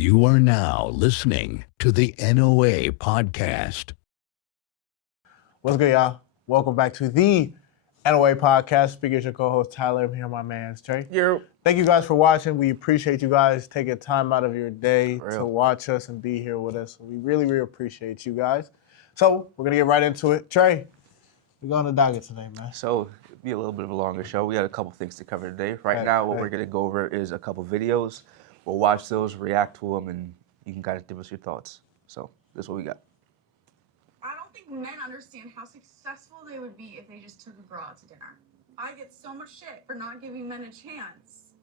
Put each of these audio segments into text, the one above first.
You are now listening to the NOA podcast. What's good, y'all? Welcome back to the NOA podcast. Speaking as your co-host, Tyler. I'm here, my man, Trey. Thank you guys for watching. We appreciate you guys taking time out of your day to watch us and be here with us. We really, really appreciate you guys. So we're going to get right into it. Trey, we're going to docket today, man. So it'll be a little bit of a longer show. We got a couple things to cover today. Right now, what we're going to go over is a couple videos. We'll watch those, react to them, and you can kind of give us your thoughts. So this is what we got. I don't think men understand how successful they would be if they just took a girl out to dinner. I get so much shit for not giving men a chance.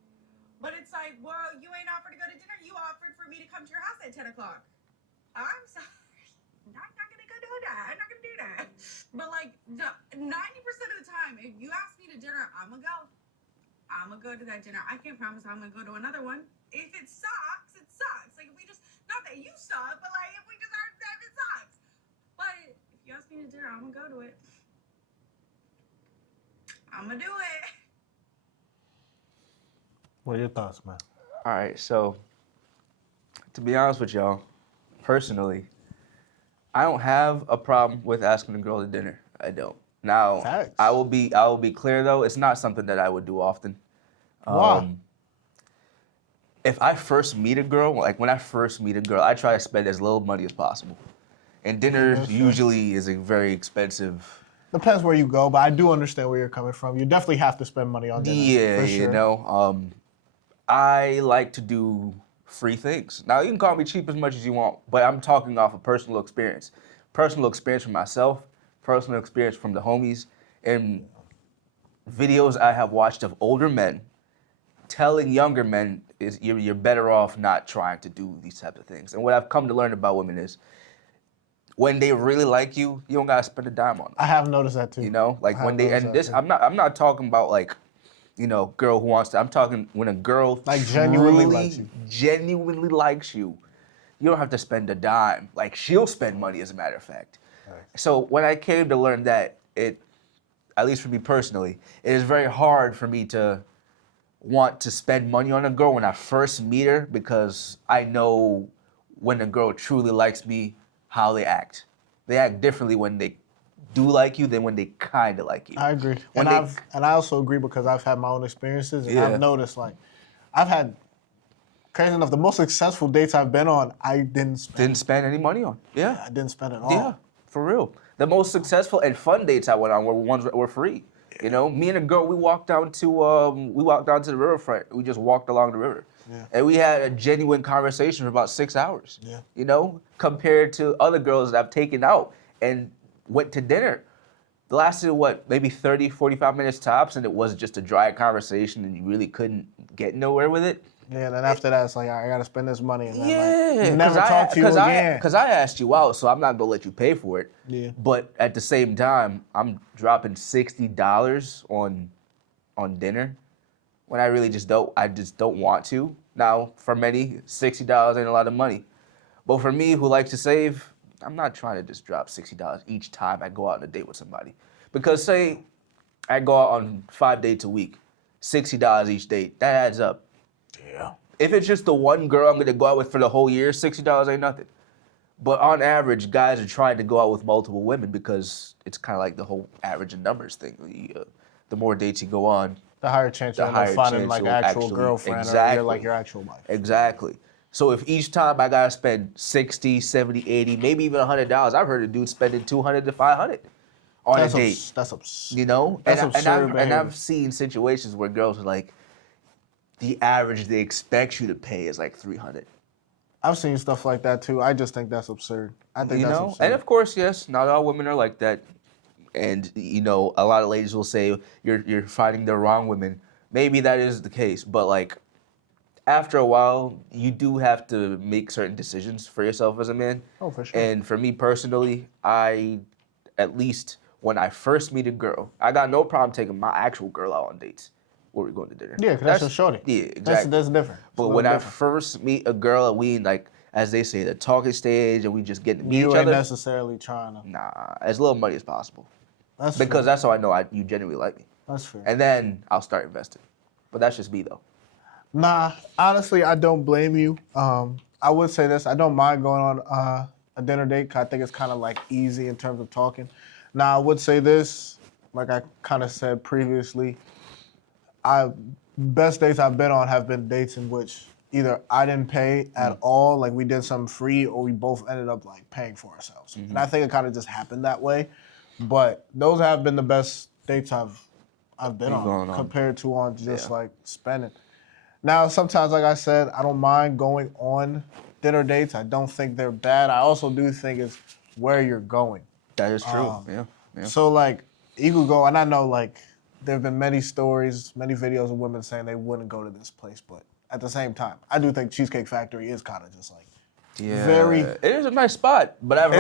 But it's like, well, you ain't offered to go to dinner. You offered for me to come to your house at 10 o'clock. I'm sorry. I'm not going to go do that. I'm not going to do that. But like 90% of the time, if you ask me to dinner, I'm going to go. I'm going to go to that dinner. I can't promise I'm going to go to another one. If it sucks, it sucks. Like if we just, not that you suck, but like if we just aren't, that it sucks. But if you ask me to dinner, I'm going to go to it. I'm going to do it. What are your thoughts, man? All right, so to be honest with y'all, personally, I don't have a problem with asking a girl to dinner. I don't. Now, Facts. I will be clear though, it's not something that I would do often. Why? If I first meet a girl, like when I first meet a girl, I try to spend as little money as possible. And dinner usually is a very expensive. Depends where you go, but I do understand where you're coming from. You definitely have to spend money on dinner. Yeah, for sure. you know, I like to do free things. Now, you can call me cheap as much as you want, but I'm talking off of personal experience. Personal experience from myself, personal experience from the homies, and videos I have watched of older men telling younger men is you're better off not trying to do these types of things. And what I've come to learn about women is when they really like you, you don't gotta spend a dime on them. I have noticed that too. You know, like when they, and this, I'm not talking about like, you know, girl who wants to, I'm talking when a girl Like genuinely likes you. genuinely likes you, you don't have to spend a dime. Like she'll spend money as a matter of fact. Right. So when I came to learn that, it, at least for me personally, it is very hard for me to want to spend money on a girl when I first meet her because I know when a girl truly likes me, how they act. They act differently when they do like you than when they kind of like you. I agree. When And I also agree because I've had my own experiences and I've noticed like I've had crazy enough the most successful dates I've been on, I didn't spend any money on. Yeah. I didn't spend it all. Yeah, for real. The most successful and fun dates I went on were ones that were free. You know, me and a girl, we walked down to the riverfront. We just walked along the river. Yeah. And we had a genuine conversation for about 6 hours. Yeah. You know, compared to other girls that I've taken out and went to dinner. It lasted, what, maybe 30, 45 minutes tops, and it was just a dry conversation and you really couldn't get nowhere with it. Yeah, and then after that, it's like, I got to spend this money. And then Yeah, like, never talk to you again. Because I asked you out, so I'm not going to let you pay for it. Yeah. But at the same time, I'm dropping $60 on dinner when I really just don't want to. Now, for many, $60 ain't a lot of money. But for me, who likes to save, I'm not trying to just drop $60 each time I go out on a date with somebody. Because say I go out on 5 dates a week, $60 each date, that adds up. Yeah. If it's just the one girl I'm going to go out with for the whole year, $60 ain't nothing. But on average, guys are trying to go out with multiple women because it's kind of like the whole average in numbers thing. The more dates you go on, The higher chance you'll end up finding like an actual girlfriend or you're like your actual wife. Exactly. So if each time I gotta spend 60, 70, 80, maybe even $100, I've heard of dudes spending $200 to $500 on a date. That's absurd. You know? That's absurd and I've seen situations where girls are like, the average they expect you to pay is like $300. I've seen stuff like that too. I just think that's absurd. I think that's absurd. And of course, yes, not all women are like that. And you know, a lot of ladies will say you're finding the wrong women. Maybe that is the case, but like after a while, you do have to make certain decisions for yourself as a man. Oh, for sure. And for me personally, at least when I first meet a girl, I got no problem taking my actual girl out on dates where we're going to dinner. Yeah, because that's your shorty. Yeah, exactly. That's different. But when I first meet a girl, we like, as they say, the talking stage, and we just get to meet each other. You ain't necessarily trying to. Nah, as little money as possible. That's because fair. that's how I know you genuinely like me. That's fair. And then I'll start investing. But that's just me though. Nah, honestly, I don't blame you. I would say this. I don't mind going on a dinner date 'cause I think it's kind of like easy in terms of talking. Now, I would say this, like I kind of said previously, best dates I've been on have been dates in which either I didn't pay at all, like we did something free, or we both ended up like paying for ourselves. And I think it kind of just happened that way. But those have been the best dates I've been on compared to on just like spending. Now, sometimes, like I said, I don't mind going on dinner dates. I don't think they're bad. I also do think it's where you're going. That is true. So, like, you could go, and I know, like, there have been many stories, many videos of women saying they wouldn't go to this place, but at the same time, I do think Cheesecake Factory is kind of just like very. It is a nice spot, but I've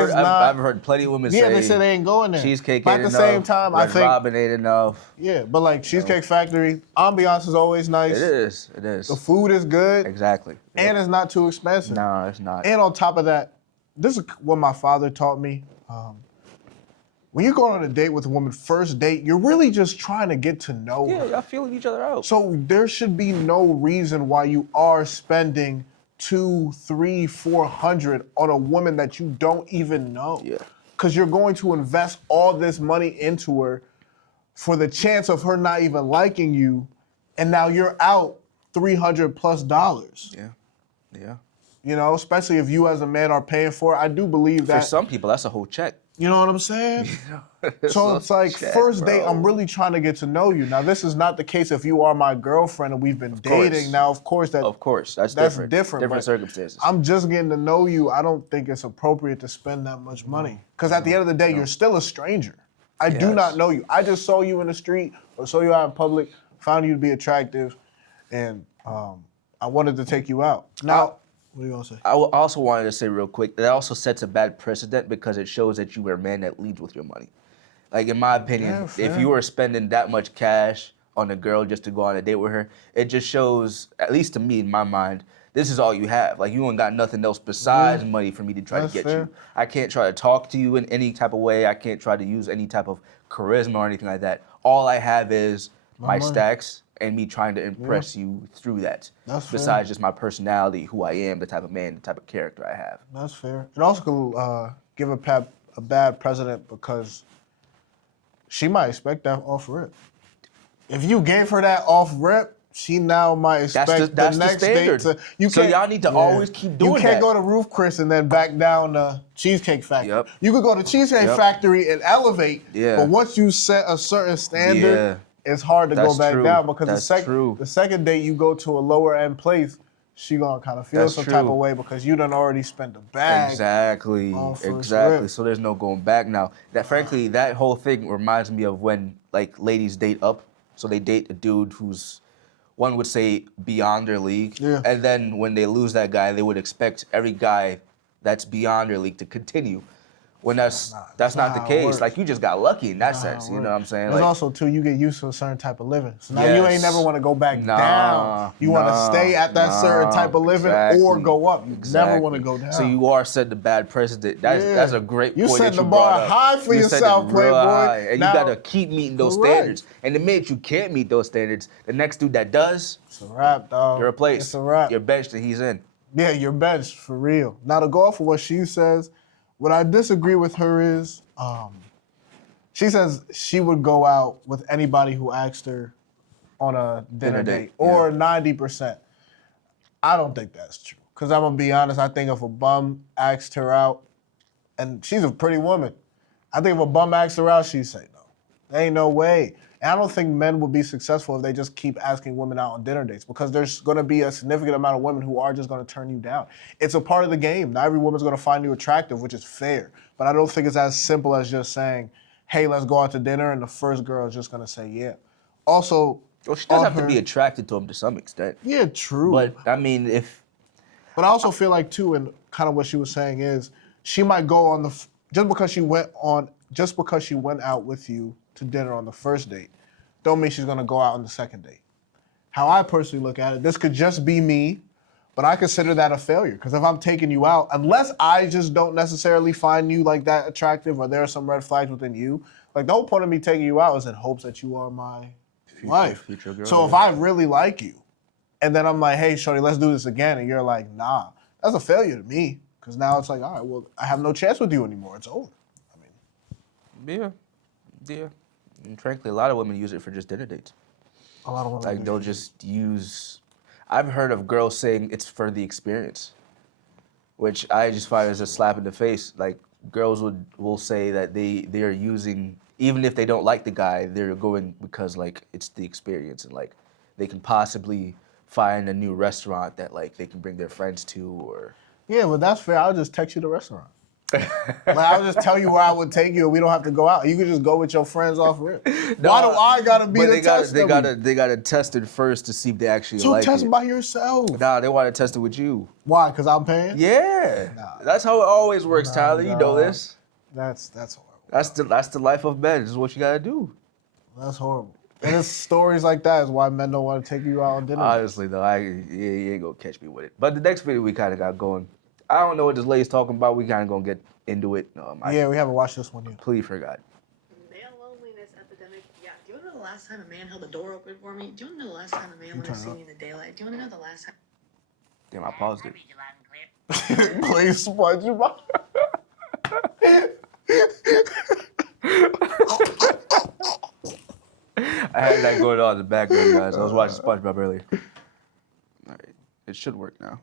heard plenty of women say. Yeah, they say they ain't going there. Cheesecake but ain't at the enough. same time, I think Robin ain't enough. Yeah, but like Cheesecake Factory, ambiance is always nice. It is. It is. The food is good. Exactly. And it's not too expensive. No, it's not. And on top of that, this is what my father taught me. When you go on a date with a woman, first date, you're really just trying to get to know her. Yeah, y'all feeling each other out. So there should be no reason why you are spending $200, $300, $400 on a woman that you don't even know. Yeah. Because you're going to invest all this money into her for the chance of her not even liking you, and now you're out $300+. Yeah. You know, especially if you as a man are paying for it. I do believe that. For some people, that's a whole check. You know what I'm saying? So it's like, first date, I'm really trying to get to know you. Now, this is not the case if you are my girlfriend and we've been dating. Now, of course, that's different. Different circumstances. I'm just getting to know you. I don't think it's appropriate to spend that much money. Because at the end of the day, you're still a stranger. I do not know you. I just saw you in the street or saw you out in public, found you to be attractive, and I wanted to take you out. Now, what are you gonna say? I also wanted to say real quick, that also sets a bad precedent because it shows that you are a man that leads with your money. Like, in my opinion, if you were spending that much cash on a girl just to go on a date with her, it just shows, at least to me in my mind, this is all you have. Like, you ain't got nothing else besides money for me to try to get you. I can't try to talk to you in any type of way. I can't try to use any type of charisma or anything like that. All I have is my stacks and me trying to impress you through that. Besides just my personality, who I am, the type of man, the type of character I have. That's fair. It also could give a bad precedent because she might expect that off rip. If you gave her that off rip, she now might expect the next date to. So y'all need to always keep doing that. You can't go to Roof Chris and then back down to Cheesecake Factory. You could go to Cheesecake Factory and elevate, but once you set a certain standard, it's hard to go back down because the second date you go to a lower end place, she gonna kind of feel some type of way because you done already spent the bag. Exactly. So there's no going back now. That frankly, that whole thing reminds me of when like ladies date up. So they date a dude who's, one would say, beyond their league. And then when they lose that guy, they would expect every guy that's beyond their league to continue. When that's not the case. Like, you just got lucky in that sense. You know what I'm saying? There's also, too, you get used to a certain type of living. So now you ain't never want to go back down. You want to stay at that certain type of living or go up. You never want to go down. So you are setting the bad precedent. That's a great point. You setting the bar high for yourself, Playboy. And you got to keep meeting those standards. And the minute you can't meet those standards, the next dude that does, it's a wrap, dog. You're replaced. It's a wrap. You're benched and he's in. Yeah, you're benched, for real. Now, to go off of what she says, what I disagree with her is, she says she would go out with anybody who asked her on a dinner date, or 90%. I don't think that's true. Because I'm going to be honest, I think if a bum asked her out, and she's a pretty woman, I think if a bum asked her out, she'd say no. There ain't no way. And I don't think men will be successful if they just keep asking women out on dinner dates because there's going to be a significant amount of women who are just going to turn you down. It's a part of the game. Not every woman's going to find you attractive, which is fair. But I don't think it's as simple as just saying, hey, let's go out to dinner, and the first girl is just going to say yeah. Also, well, she does have to be attracted to him to some extent. Yeah, true. But, I mean, But I also feel like, too, and kind of what she was saying is, she might go on just because she went out with you to dinner on the first date, don't mean she's gonna go out on the second date. How I personally look at it, this could just be me, but I consider that a failure. Because if I'm taking you out, unless I just don't necessarily find you like that attractive or there are some red flags within you, like the whole point of me taking you out is in hopes that you are my wife. Future girl, so if I really like you, and then I'm like, hey, shorty, let's do this again, and you're like, nah, that's a failure to me. Because now it's like, all right, well, I have no chance with you anymore. It's over. I mean, Yeah. And frankly, a lot of women use it for just dinner dates. a lot of women Like they'll just use. I've heard of girls saying it's for the experience, which I just find as a slap in the face. Like girls will say that they are using, even if they don't like the guy, they're going because like it's the experience and like they can possibly find a new restaurant that like they can bring their friends to or. Yeah, but that's fair. I'll just text you the restaurant. Like I'll just tell you where I would take you, and we don't have to go out. You could just go with your friends off rip. Why do I gotta be the test? They gotta test it first to see if they actually So like test it. by yourself. Nah, they want to test it with you. Why? Because I'm paying? Yeah, that's how it always works, Tyler. You know this. That's horrible. That's the life of men. This is what you gotta do. That's horrible. And it's stories like that is why men don't want to take you out on dinner. Honestly, though, you ain't gonna catch me with it. But the next video we kind of got going. I don't know what this lady's talking about. We kind of gonna get into it. Yeah, we haven't watched this one yet. Completely forgot. Male loneliness epidemic. Yeah. Do you want to know the last time a man held the door open for me? Do you want to know the last time a man wanted to see me in the daylight? Do you want to know the last time? Damn, I paused it. Please, SpongeBob. I had that going on in the background, guys. I was watching SpongeBob earlier. All right, it should work now.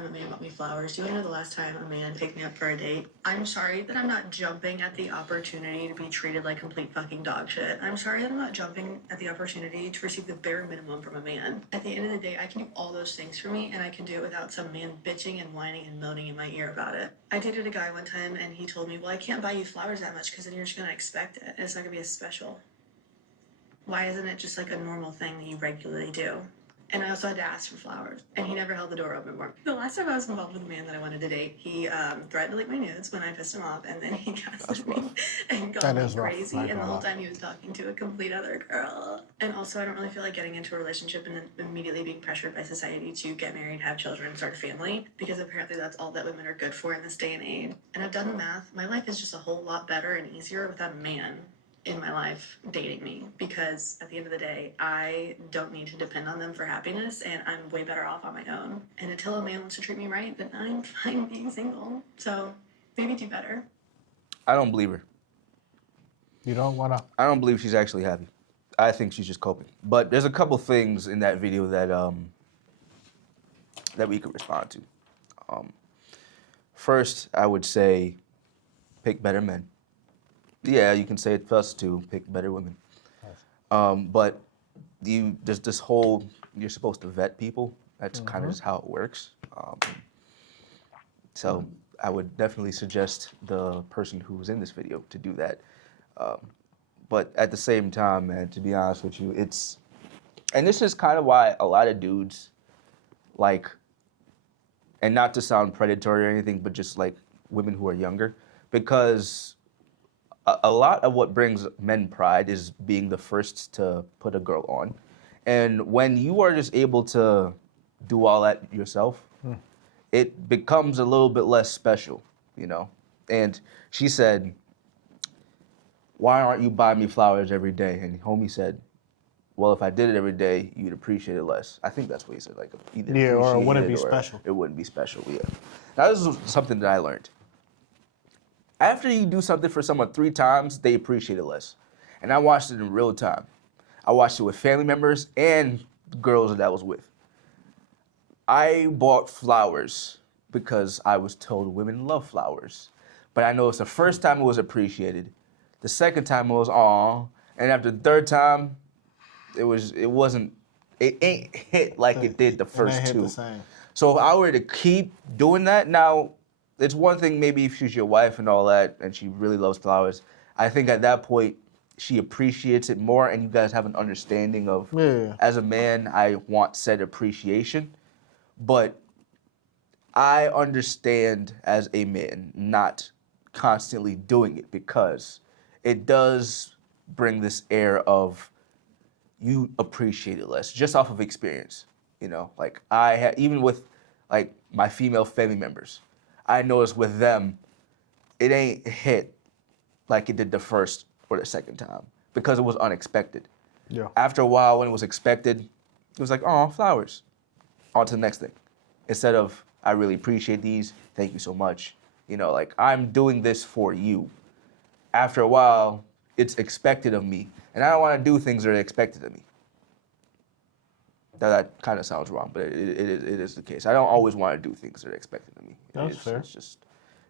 A man bought me flowers. Do you want to know the last time a man picked me up for a date? I'm sorry that I'm not jumping at the opportunity to be treated like complete fucking dog shit. I'm sorry that I'm not jumping at the opportunity to receive the bare minimum from a man. At the end of the day, I can do all those things for me, and I can do it without some man bitching and whining and moaning in my ear about it. I dated a guy one time, and he told me, well, I can't buy you flowers that much because then you're just going to expect it, and it's not going to be as special. Why isn't it just like a normal thing that you regularly do? And I also had to ask for flowers, and he never held the door open for me. The last time I was involved with a man that I wanted to date, he threatened to leak my nudes when I pissed him off, and then he gaslit me and called me crazy, and the whole time he was talking to a complete other girl. And also, I don't really feel like getting into a relationship and then immediately being pressured by society to get married, have children, and start a family, because apparently that's all that women are good for in this day and age. And I've done the math. My life is just a whole lot better and easier without a man in my life dating me, because at the end of the day, I don't need to depend on them for happiness, and I'm way better off on my own. And until a man wants to treat me right, then I'm fine being single. So maybe do better. I don't believe her. You don't want to? I don't believe she's actually happy. I think she's just coping. But there's a couple things in that video that that we could respond to. First, I would say pick better men. Yeah, you can say it for us too, pick better women. But there's this whole, you're supposed to vet people. That's kind of just how it works. So I would definitely suggest the person who's in this video to do that. But at the same time, man, to be honest with you, and this is kind of why a lot of dudes, like, and not to sound predatory or anything, but just like women who are younger, because a lot of what brings men pride is being the first to put a girl on. And when you are just able to do all that yourself, it becomes a little bit less special, you know? And she said, why aren't you buying me flowers every day? And homie said, well, if I did it every day, you'd appreciate it less. I think that's what he said, like either or it wouldn't be or special. It wouldn't be special, yeah. Now this is something that I learned. After you do something for someone 3 times, they appreciate it less. And I watched it in real time. I watched it with family members and girls that I was with. I bought flowers because I was told women love flowers. But I noticed the first time it was appreciated. The second time it was aw. And after the third time, it ain't hit like it did the first 2. The same. So if I were to keep doing that, now, it's one thing maybe if she's your wife and all that, and she really loves flowers. I think at that point, she appreciates it more, and you guys have an understanding of, as a man, I want said appreciation. But I understand as a man not constantly doing it, because it does bring this air of you appreciate it less, just off of experience. You know, like even with like my female family members, I noticed with them, it ain't hit like it did the first or the second time, because it was unexpected. Yeah. After a while, when it was expected, it was like, oh, flowers. On to the next thing. Instead of, I really appreciate these. Thank you so much. You know, like, I'm doing this for you. After a while, it's expected of me. And I don't want to do things that are expected of me. That kind of sounds wrong, but it is the case. I don't always want to do things that are expected of me. That's fair.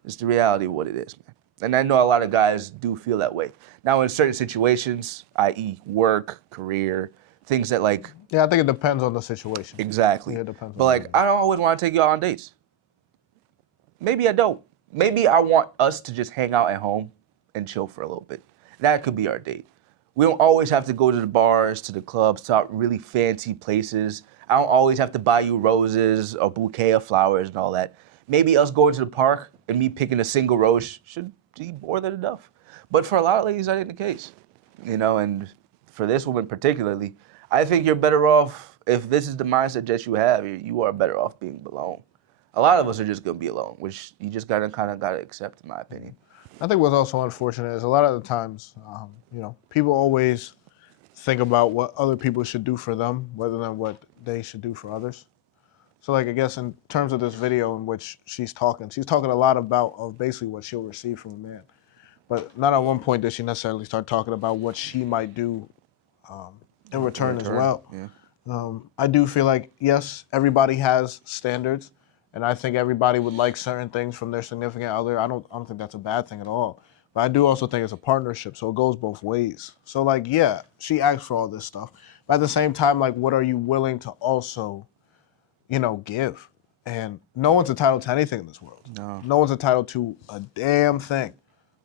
It's the reality of what it is, man. And I know a lot of guys do feel that way. Now, in certain situations, i.e. work, career, things that like... Yeah, I think it depends on the situation. Exactly. Yeah, it depends. But like, I don't always want to take y'all on dates. Maybe I don't. Maybe I want us to just hang out at home and chill for a little bit. That could be our date. We don't always have to go to the bars, to the clubs, to really fancy places. I don't always have to buy you roses, a bouquet of flowers and all that. Maybe us going to the park and me picking a single rose should be more than enough. But for a lot of ladies, that ain't the case. You know, and for this woman particularly, I think you're better off, if this is the mindset that you have, you are better off being alone. A lot of us are just gonna be alone, which you just gotta accept, in my opinion. I think what's also unfortunate is a lot of the times, you know, people always think about what other people should do for them rather than what they should do for others. So, like, I guess in terms of this video in which she's talking a lot about of basically what she'll receive from a man. But not at one point does she necessarily start talking about what she might do in return as well. Yeah. I do feel like, yes, everybody has standards. And I think everybody would like certain things from their significant other. I don't think that's a bad thing at all. But I do also think it's a partnership, so it goes both ways. So, like, yeah, she asked for all this stuff. But at the same time, like, what are you willing to also, you know, give? And no one's entitled to anything in this world. No one's entitled to a damn thing.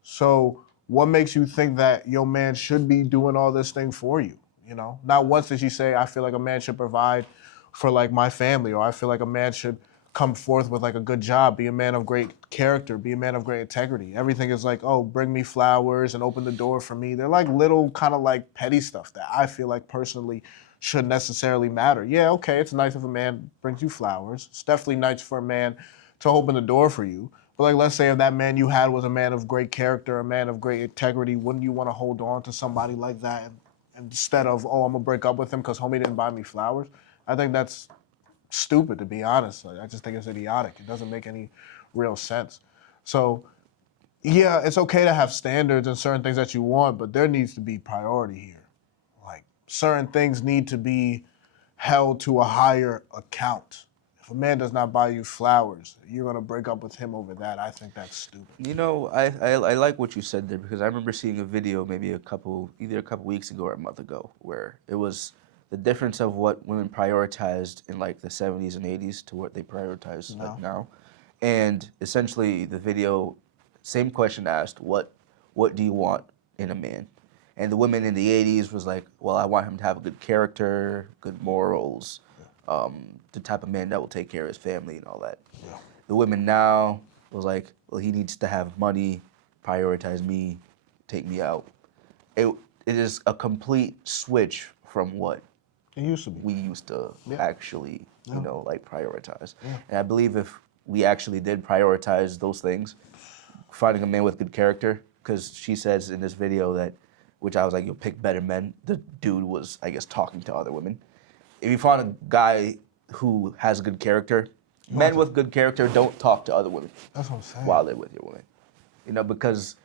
So what makes you think that your man should be doing all this thing for you? You know, not once did she say, I feel like a man should provide for, like, my family, or I feel like a man should come forth with like a good job, be a man of great character, be a man of great integrity. Everything is like, oh, bring me flowers and open the door for me. They're like little kind of like petty stuff that I feel like personally shouldn't necessarily matter. Yeah, okay, it's nice if a man brings you flowers. It's definitely nice for a man to open the door for you. But like, let's say if that man you had was a man of great character, a man of great integrity, wouldn't you want to hold on to somebody like that instead of, oh, I'm gonna break up with him because homie didn't buy me flowers? I think that's stupid, to be honest. I just think it's idiotic. It doesn't make any real sense. So, yeah, it's okay to have standards and certain things that you want, but there needs to be priority here. Like, certain things need to be held to a higher account. If a man does not buy you flowers, you're gonna break up with him over that. I think that's stupid. You know, I like what you said there, because I remember seeing a video maybe either a couple weeks ago or a month ago, where it was the difference of what women prioritized in like the 70s and 80s to what they prioritize like now. And essentially the video, same question asked, what do you want in a man? And the women in the 80s was like, well, I want him to have a good character, good morals, the type of man that will take care of his family and all that. Yeah. The women now was like, well, he needs to have money, prioritize me, take me out. It is a complete switch from what it used to be. We used to actually, you know, like prioritize. Yeah. And I believe if we actually did prioritize those things, finding a man with good character, because she says in this video that, which I was like, you'll pick better men. The dude was, I guess, talking to other women. If you find a guy who has good character, men with good character don't talk to other women. That's what I'm saying. While they're with your woman. You know, because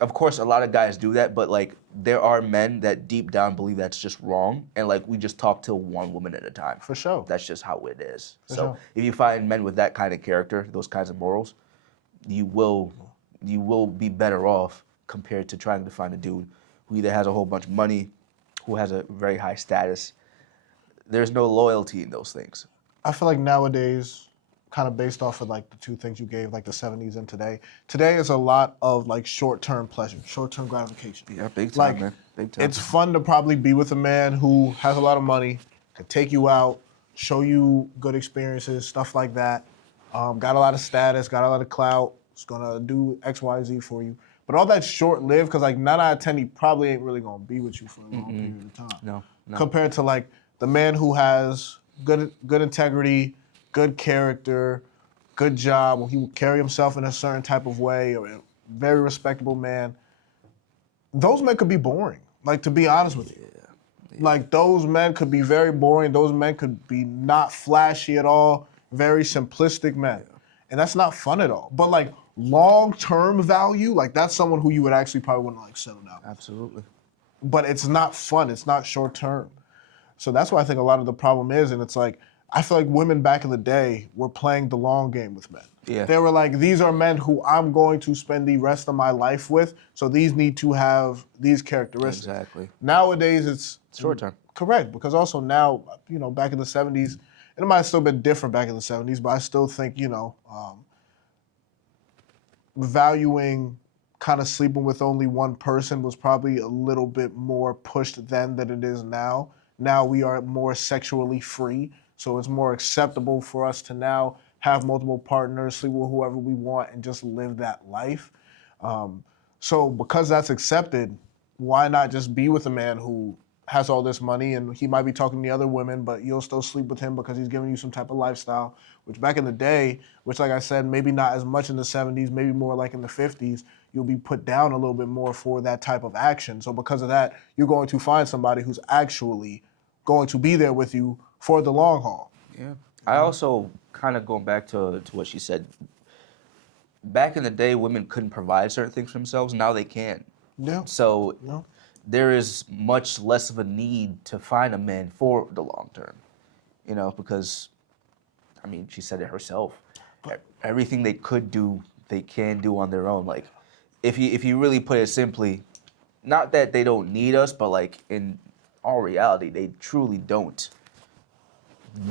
of course, a lot of guys do that, but like there are men that deep down believe that's just wrong, and like we just talk to one woman at a time. For sure. That's just how it is. For sure. If you find men with that kind of character, those kinds of morals, you will be better off compared to trying to find a dude who either has a whole bunch of money, who has a very high status. There's no loyalty in those things. I feel like nowadays, kind of based off of like the two things you gave, like the 70s and today. Today is a lot of like short-term pleasure, short-term gratification. Yeah, big time, like, man. Big time. It's fun to probably be with a man who has a lot of money, can take you out, show you good experiences, stuff like that. Got a lot of status, got a lot of clout, is gonna do X, Y, Z for you. But all that's short-lived, because like 9 out of 10, he probably ain't really gonna be with you for a long period of time. No. Compared to like the man who has good integrity, good character, good job, or he will carry himself in a certain type of way, or a very respectable man. Those men could be boring, like, to be honest with you. Yeah. Like, those men could be very boring. Those men could be not flashy at all, very simplistic men. And that's not fun at all. But like long-term value, like that's someone who you would actually probably want to like settle down with. Absolutely. But it's not fun. It's not short-term. So that's why I think a lot of the problem is, and it's like, I feel like women back in the day were playing the long game with men. Yeah. They were like, these are men who I'm going to spend the rest of my life with, so these need to have these characteristics. Exactly. Nowadays, it's short term. Correct, because also now, back in the 70s, and it might have still been different back in the 70s, but I still think, valuing kind of sleeping with only one person was probably a little bit more pushed then than it is now. Now we are more sexually free, so it's more acceptable for us to now have multiple partners, sleep with whoever we want, and just live that life. So because that's accepted, why not just be with a man who has all this money and he might be talking to other women, but you'll still sleep with him because he's giving you some type of lifestyle, which back in the day, which like I said, maybe not as much in the 70s, maybe more like in the 50s, you'll be put down a little bit more for that type of action. So because of that, you're going to find somebody who's actually going to be there with you for the long haul. Yeah. I also, kind of going back to what she said, back in the day, women couldn't provide certain things for themselves. Now they can. Yeah. So there is much less of a need to find a man for the long term, because, I mean, she said it herself. Everything they could do, they can do on their own. Like, if you really put it simply, not that they don't need us, but like in all reality, they truly don't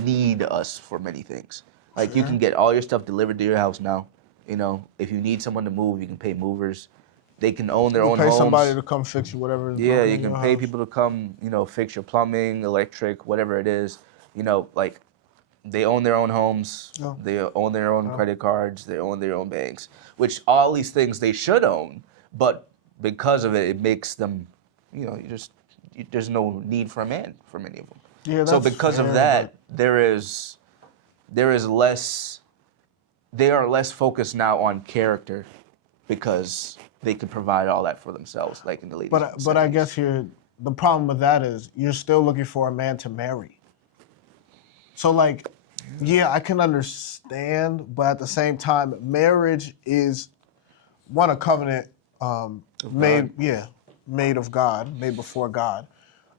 need us for many things. Like, you can get all your stuff delivered to your house now. If you need someone to move, you can pay movers. They can own their own pay homes. somebody to come fix you, whatever is Yeah, broken you in can your pay house. people to come, fix your plumbing, electric, whatever it is. Like, they own their own homes. Yeah. They own their own credit cards. They own their own banks, which all these things they should own, but because of it, it makes them, there's no need for a man for many of them. Yeah, So that's because of fair, that, there is less. They are less focused now on character, because they can provide all that for themselves, like in the late. But I guess the problem with that is you're still looking for a man to marry. So like, yeah, I can understand, but at the same time, marriage is a covenant made of God, made before God,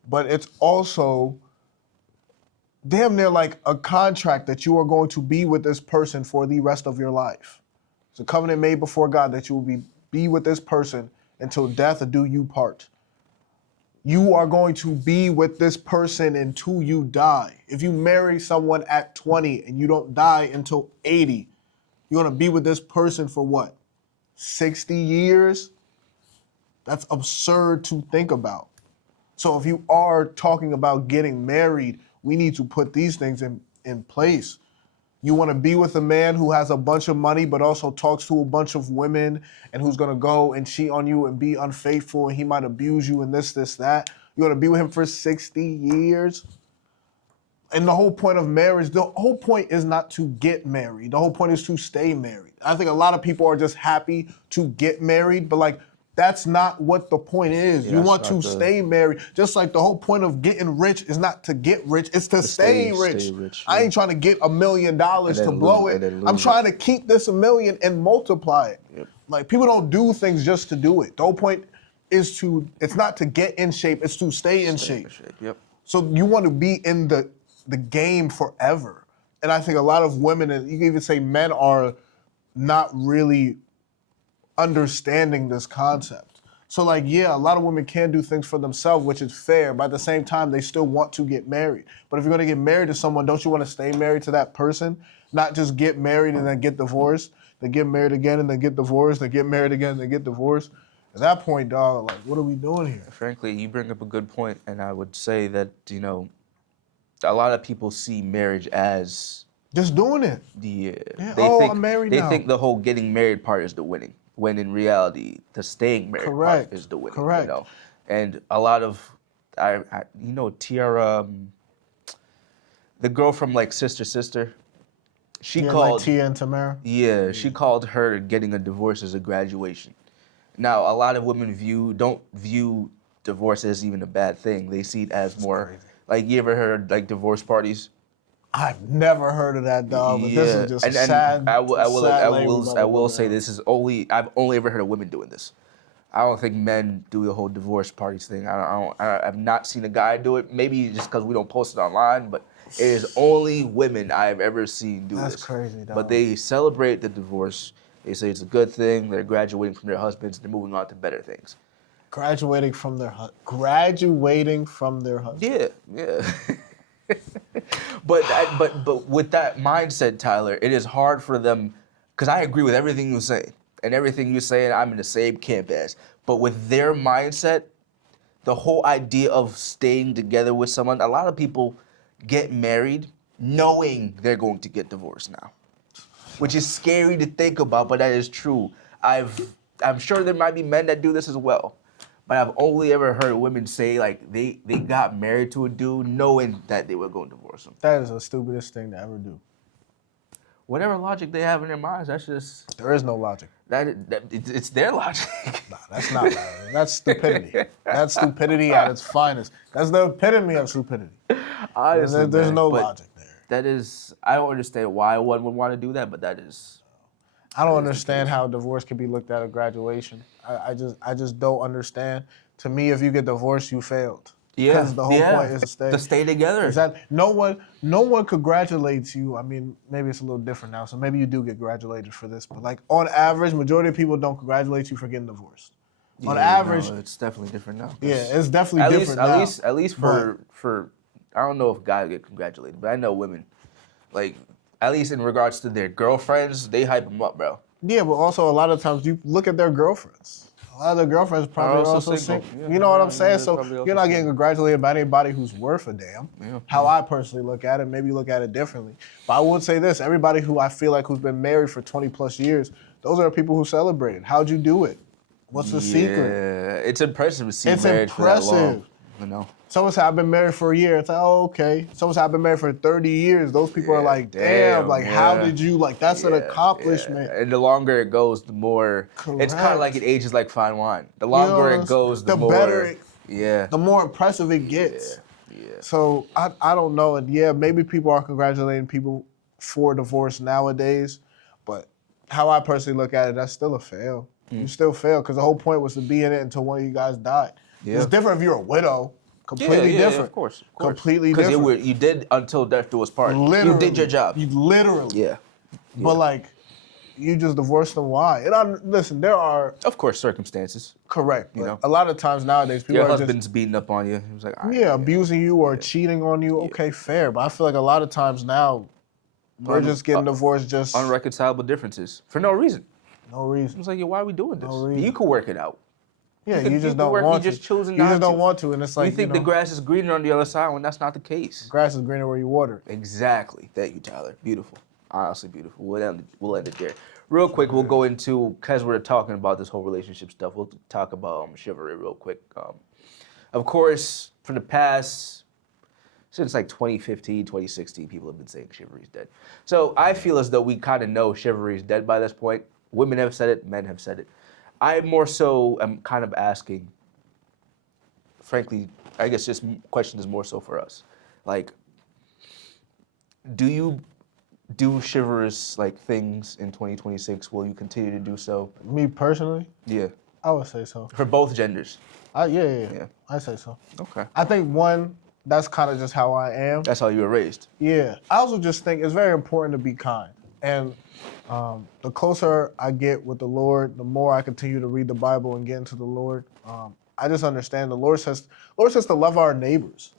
but it's also damn near like a contract that you are going to be with this person for the rest of your life. It's a covenant made before God that you will be with this person until death do you part. You are going to be with this person until you die. If you marry someone at 20 and you don't die until 80, you're going to be with this person for what? 60 years? That's absurd to think about. So if you are talking about getting married, we need to put these things in place. You want to be with a man who has a bunch of money but also talks to a bunch of women and who's going to go and cheat on you and be unfaithful and he might abuse you and this, that. You want to be with him for 60 years? And the whole point of marriage, the whole point is not to get married. The whole point is to stay married. I think a lot of people are just happy to get married, but like, that's not what the point is. Yeah, you want to stay married. Just like the whole point of getting rich is not to get rich, it's to stay rich. Stay rich, I ain't trying to get $1 million to blow it. I'm lose trying to keep this $1 million and multiply it. Yep. Like, people don't do things just to do it. The whole point is it's not to get in shape, it's to stay in shape. Yep. So you want to be in the game forever. And I think a lot of women, and you can even say men, are not really understanding this concept. So like, yeah, a lot of women can do things for themselves, which is fair, but at the same time, they still want to get married. But if you're gonna get married to someone, don't you want to stay married to that person? Not just get married and then get divorced, then get married again and then get divorced, then get married again and then get divorced. At that point, dog, like, what are we doing here? Frankly, you bring up a good point, and I would say that, a lot of people see marriage as just doing it. I'm married now. They think the whole getting married part is the winning, when in reality, the staying married part is the winning. Correct. And a lot of, Tiara, the girl from like Sister, she called like Tia and Tamara. Yeah, she called her getting a divorce as a graduation. Now, a lot of women don't view divorce as even a bad thing. They see it as more, like, you ever heard like divorce parties? I've never heard of that, dog. But this is just and, a sad, I will, I will, sad I label will, by I the will women say out. this is I've only ever heard of women doing this. I don't think men do the whole divorce parties thing. I've not seen a guy do it. Maybe just because we don't post it online, but it is only women I've ever seen do this. That's crazy, dog. But they celebrate the divorce. They say it's a good thing. They're graduating from their husbands. They're moving on to better things. Graduating from their husband. Yeah, yeah. but with that mindset, Tyler, it is hard for them, because I agree with everything you say, and everything you say, and I'm in the same camp as. But with their mindset, the whole idea of staying together with someone, a lot of people get married knowing they're going to get divorced now, which is scary to think about, but that is true. I'm sure there might be men that do this as well. But I've only ever heard women say like they got married to a dude knowing that they were going to divorce him. That is the stupidest thing to ever do. Whatever logic they have in their minds, that's just There is no logic. It's their logic. Nah, that's not logic. That's stupidity. That's stupidity at its finest. That's the epitome of stupidity. Honestly, There's no but logic there. That is, I don't understand why one would want to do that, but that is. I don't understand how divorce can be looked at at graduation. I just don't understand. To me, if you get divorced, you failed. Yeah, Because the whole point is to stay. To stay together. Exactly. No one congratulates you. I mean, maybe it's a little different now, so maybe you do get congratulated for this. But like on average, majority of people don't congratulate you for getting divorced. On average, no, it's definitely different now. yeah, it's definitely different now. At least for I don't know if guys get congratulated, but I know women, like at least in regards to their girlfriends, they hype them up, bro. Yeah, but also a lot of times you look at their girlfriends. A lot of their girlfriends probably also also single. single. Yeah, You know what I'm yeah, saying? they're So probably also you're not getting congratulated by anybody who's worth a damn. Yeah. How I personally look at it, maybe look at it differently. But I would say this, everybody who I feel like who's been married for 20 plus years, those are the people who celebrated. How'd you do it? What's the secret? Yeah, it's impressive to see It's marriage for that long. impressive. You know? Someone said, I've been married for a year. It's like, oh, okay. Someone said, I've been married for 30 years. Those people are like, damn, like, how did you, like, that's an accomplishment. Yeah. And the longer it goes, the more, it's kind of like it ages like fine wine. The longer it goes, the more, better the more impressive it gets. Yeah. So I don't know. And yeah, maybe people are congratulating people for divorce nowadays, but how I personally look at it, that's still a fail. You still fail because the whole point was to be in it until one of you guys died. Yeah. It's different if you're a widow. Completely different. Yeah, of course. Completely different. Because you did until death do us part. Literally. You did your job. You literally. Yeah. But like, you just divorced them. Why? And listen, there are Of course, circumstances. correct. But You know. a lot of times nowadays, people Your are husband's beating up on you. He was like, all right, just abusing you or cheating on you. Okay, fair. But I feel like a lot of times now, we're just getting divorced just unreconcilable differences for no reason. no reason. It's like, why are we doing this? No reason. You could work it out. Yeah, You you just could don't work- want you to. just choosing You not just don't to. want to, and it's like You think the grass is greener on the other side when that's not the case. grass is greener where you water it. Exactly. Thank you, Tyler. Beautiful. Honestly, beautiful. We'll end it there. Real quick, we'll go into, because we're talking about this whole relationship stuff, we'll talk about chivalry real quick. Of course, for the past, since like 2015, 2016, people have been saying chivalry's dead. So I feel as though we kind of know chivalry's dead by this point. Women have said it, men have said it. I more so am kind of asking, frankly, I guess this question is more so for us. Like, do you do chivalrous like things in 2026? Will you continue to do so? Me personally, Yeah. I would say so. For both genders. Yeah. I say so. Okay. I think one, that's kind of just how I am. That's how you were raised. Yeah. I also just think it's very important to be kind. And the closer I get with the Lord, the more I continue to read the Bible and get into the Lord. I just understand the Lord says to love our neighbors.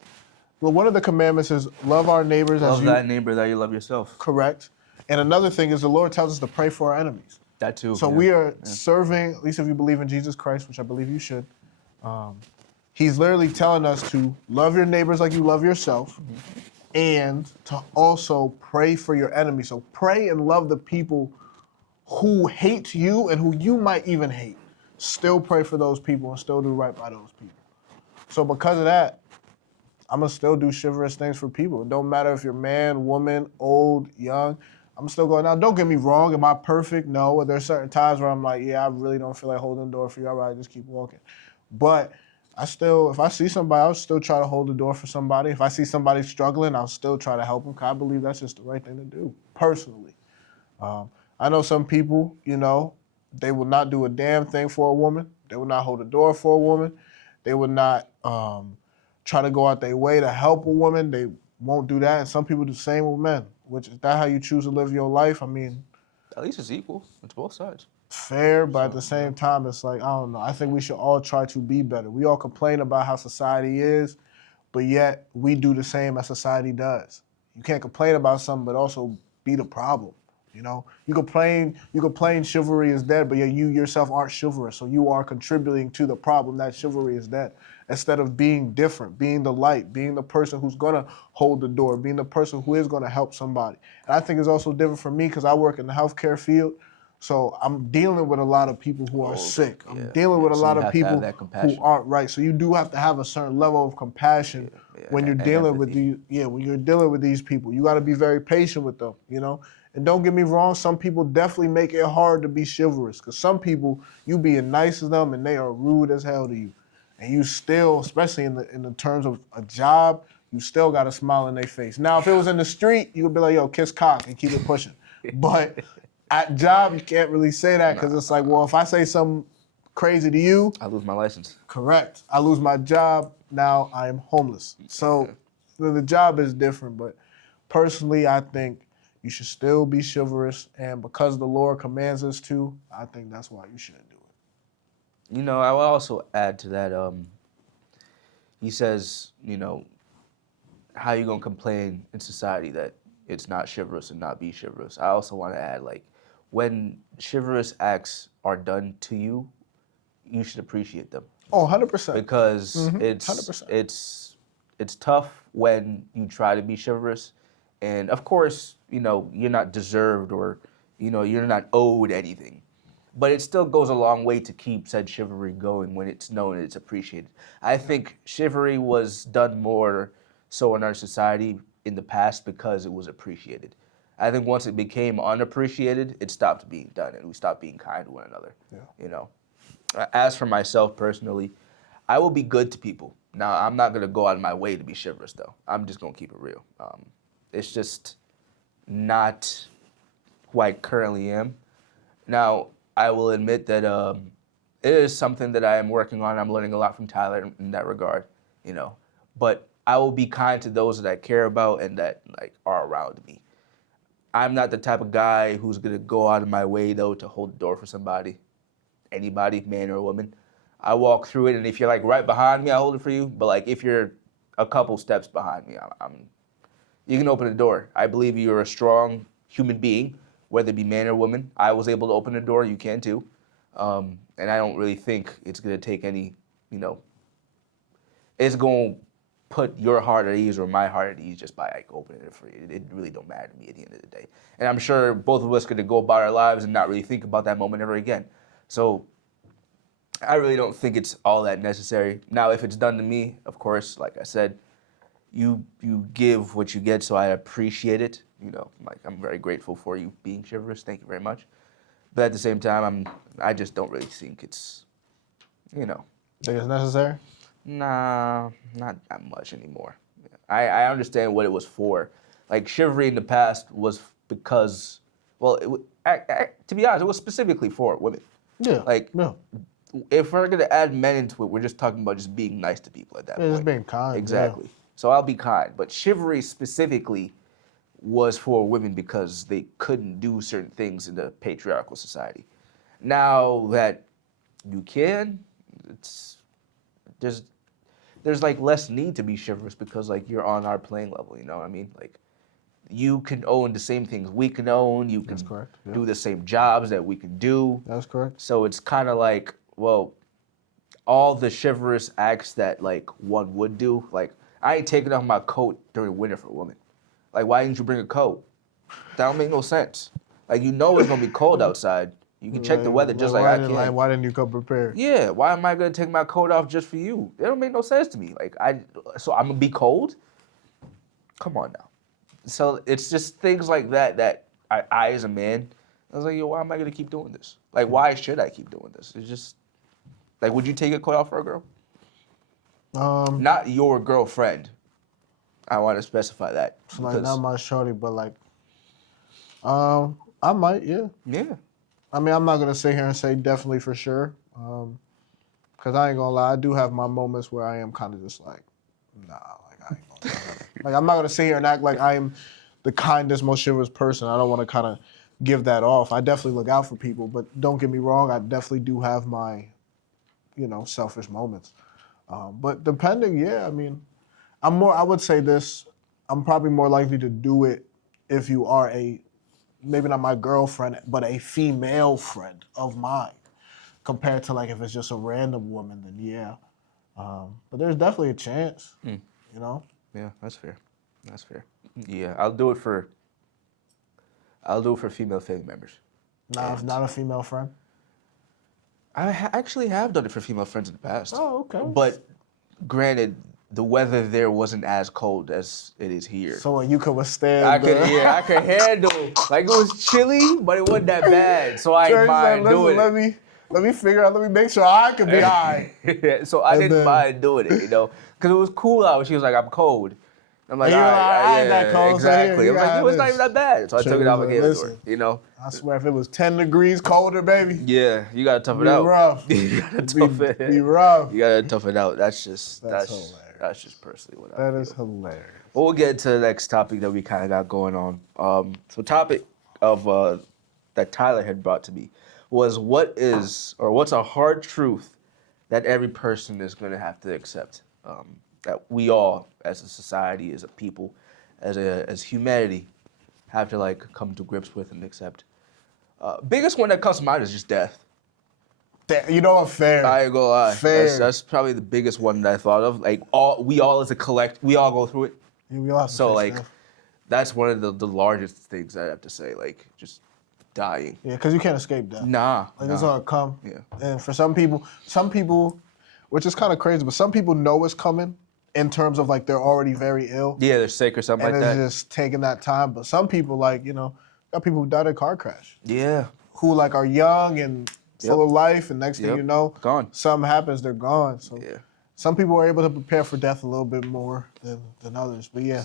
Well, one of the commandments is love our neighbors as Love you. thy neighbor that you love yourself. Correct. And another thing is the Lord tells us to pray for our enemies. That too. So yeah. we are serving, at least if you believe in Jesus Christ, which I believe you should. He's literally telling us to love your neighbors like you love yourself, and to also pray for your enemies. So pray and love the people who hate you and who you might even hate. Still pray for those people and still do right by those people. So because of that, I'm going to still do chivalrous things for people. It don't matter if you're man, woman, old, young. I'm still going. Now, don't get me wrong. Am I perfect? No. There's certain times where I'm like, yeah, I really don't feel like holding the door for you. I'd rather just keep walking. But if I see somebody, I'll still try to hold the door for somebody. If I see somebody struggling, I'll still try to help them. Cause I believe that's just the right thing to do, personally. I know some people, they will not do a damn thing for a woman. They will not hold the door for a woman. They will not try to go out their way to help a woman. They won't do that. And some people do the same with men. Which is that how you choose to live your life? I mean, At least it's equal. It's both sides. fair, but at the same time, it's like, I don't know. I think we should all try to be better. We all complain about how society is, but yet we do the same as society does. You can't complain about something, but also be the problem. You complain chivalry is dead, but yet you yourself aren't chivalrous, so you are contributing to the problem that chivalry is dead. Instead of being different, being the light, being the person who's gonna hold the door, being the person who is gonna help somebody. And I think it's also different for me because I work in the healthcare field. So I'm dealing with a lot of people who are sick. I'm dealing with a So lot you of have to have people that who compassion. aren't right. So you do have to have a certain level of compassion when you're and dealing with empathy. when you're dealing with these people. You got to be very patient with them, And don't get me wrong, some people definitely make it hard to be chivalrous because some people, you being nice to them and they are rude as hell to you. And you still, especially in the terms of a job, you still got a smile in their face. Now, if it was in the street, you would be like, yo, kiss cock and keep it pushing. But at job, you can't really say that because it's like, well, if I say something crazy to you, I lose my license. correct. I lose my job. Now I am homeless. So the job is different. But personally, I think you should still be chivalrous. And because the Lord commands us to, I think that's why you should do it. I will also add to that. He says, how you gonna complain in society that it's not chivalrous and not be chivalrous? I also want to add, like, when chivalrous acts are done to you, you should appreciate them. Oh, 100%. Because 100%. it's tough when you try to be chivalrous, and of course, you're not deserved or you're not owed anything. But it still goes a long way to keep said chivalry going when it's known and it's appreciated. I think chivalry was done more so in our society in the past because it was appreciated. I think once it became unappreciated, it stopped being done and we stopped being kind to one another. As for myself personally, I will be good to people. Now, I'm not going to go out of my way to be chivalrous, though. I'm just going to keep it real. It's just not who I currently am. Now, I will admit that it is something that I am working on. I'm learning a lot from Tyler in that regard, But I will be kind to those that I care about and that are around me. I'm not the type of guy who's going to go out of my way, though, to hold the door for somebody. Anybody, man or woman. I walk through it, and if you're right behind me, I hold it for you. But if you're a couple steps behind me, you can open the door. I believe you're a strong human being, whether it be man or woman. I was able to open the door. You can too, and I don't really think it's gonna take any. It's gonna put your heart at ease or my heart at ease just by opening it for you. It really don't matter to me at the end of the day. And I'm sure both of us gonna go about our lives and not really think about that moment ever again. So I really don't think it's all that necessary. Now, if it's done to me, of course, like I said, you give what you get, so I appreciate it. I'm very grateful for you being chivalrous. Thank you very much. But at the same time, I just don't really think it's, Think it's necessary? Nah, not that much anymore. I understand what it was for. Chivalry in the past was because, well, to be honest, it was specifically for women. Yeah. Yeah. If we're gonna add men into it, we're just talking about just being nice to people at that point. Just being kind. Exactly. Yeah. So I'll be kind. But chivalry specifically was for women because they couldn't do certain things in the patriarchal society. Now that you can, there's less need to be chivalrous because you're on our playing level. You know what I mean? You can own the same things we can own. You can do the same jobs that we can do. That's correct. So it's kind of well, all the chivalrous acts that one would do. I ain't taking off my coat during winter for a woman. Why didn't you bring a coat? That don't make no sense. It's gonna be cold outside. You can check the weather just like I can. Why didn't you come prepared? Yeah, why am I gonna take my coat off just for you? It don't make no sense to me. So I'm gonna be cold? Come on now. So it's just things like that I as a man, I was like, yo, why am I gonna keep doing this? Why should I keep doing this? It's just would you take a coat off for a girl? Not your girlfriend. I want to specify that. So like not my shorty, but like, I might, yeah. Yeah. I mean, I'm not gonna sit here and say definitely for sure, because I ain't gonna lie, I do have my moments where I am kind of just like, nah, like I ain't gonna lie. Like I'm not gonna sit here and act like I am the kindest, most chivalrous person. I don't want to kind of give that off. I definitely look out for people, but don't get me wrong, I definitely do have my, selfish moments. But depending, yeah, I mean, I would say this, I'm probably more likely to do it if you are maybe not my girlfriend, but a female friend of mine, compared to like if it's just a random woman, then yeah. But there's definitely a chance, Yeah, that's fair. That's fair. Yeah, I'll do it for female family members. Not a female friend. I actually have done it for female friends in the past. Oh, okay. But granted, the weather there wasn't as cold as it is here. So you could withstand. I could handle. Like it was chilly, but it wasn't that bad. So I didn't mind doing it. Let me figure out. Let me make sure I could be alright. So I didn't mind doing it, because it was cool out. She was like, "I'm cold." I'm like, "All right, I ain't that cold, so exactly." here, I was like, "It was not even that bad." So I took it out and gave it to her. I swear, if it was 10 degrees colder, baby. Yeah, you gotta tough it out. Rough. You gotta tough it. Be rough. You gotta tough it out. That's hilarious. That's just personally what I That feel. is hilarious. Well, we'll get to the next topic that we kind of got going on. So topic of that Tyler had brought to me was what's a hard truth that every person is going to have to accept, that we all, as a society, as a people, as humanity, have to like come to grips with and accept. Biggest one that comes to mind is just death. You know what? Fair. I ain't gonna lie. Fair. That's probably the biggest one that I thought of. Like we all as a we all go through it. Yeah, we all have to So face like, death. that's one of the largest things I have to say. Like just dying. Yeah, because you can't escape death. Nah. Like it's gonna come. Yeah. And for some people, which is kind of crazy, but some people know it's coming in terms of like they're already very ill. Yeah, they're sick or something And like it's that. just taking that time. But some people, like, got people who died in a car crash, Yeah. who like are young and full of life, and next thing you know, Gone. something happens, they're gone. So Yeah. some people are able to prepare for death a little bit more than others. But yeah,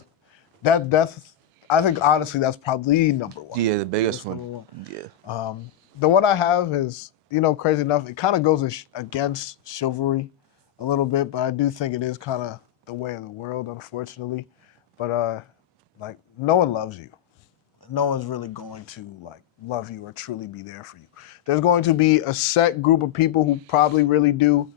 that death, I think honestly that's probably number one. Yeah, the biggest Number one. one. Yeah. The one I have is, crazy enough, it kind of goes against chivalry a little bit, but I do think it is kind of the way of the world, unfortunately. But like, no one loves you. No one's really going to like love you or truly be there for you. There's going to be a set group of people who probably really do,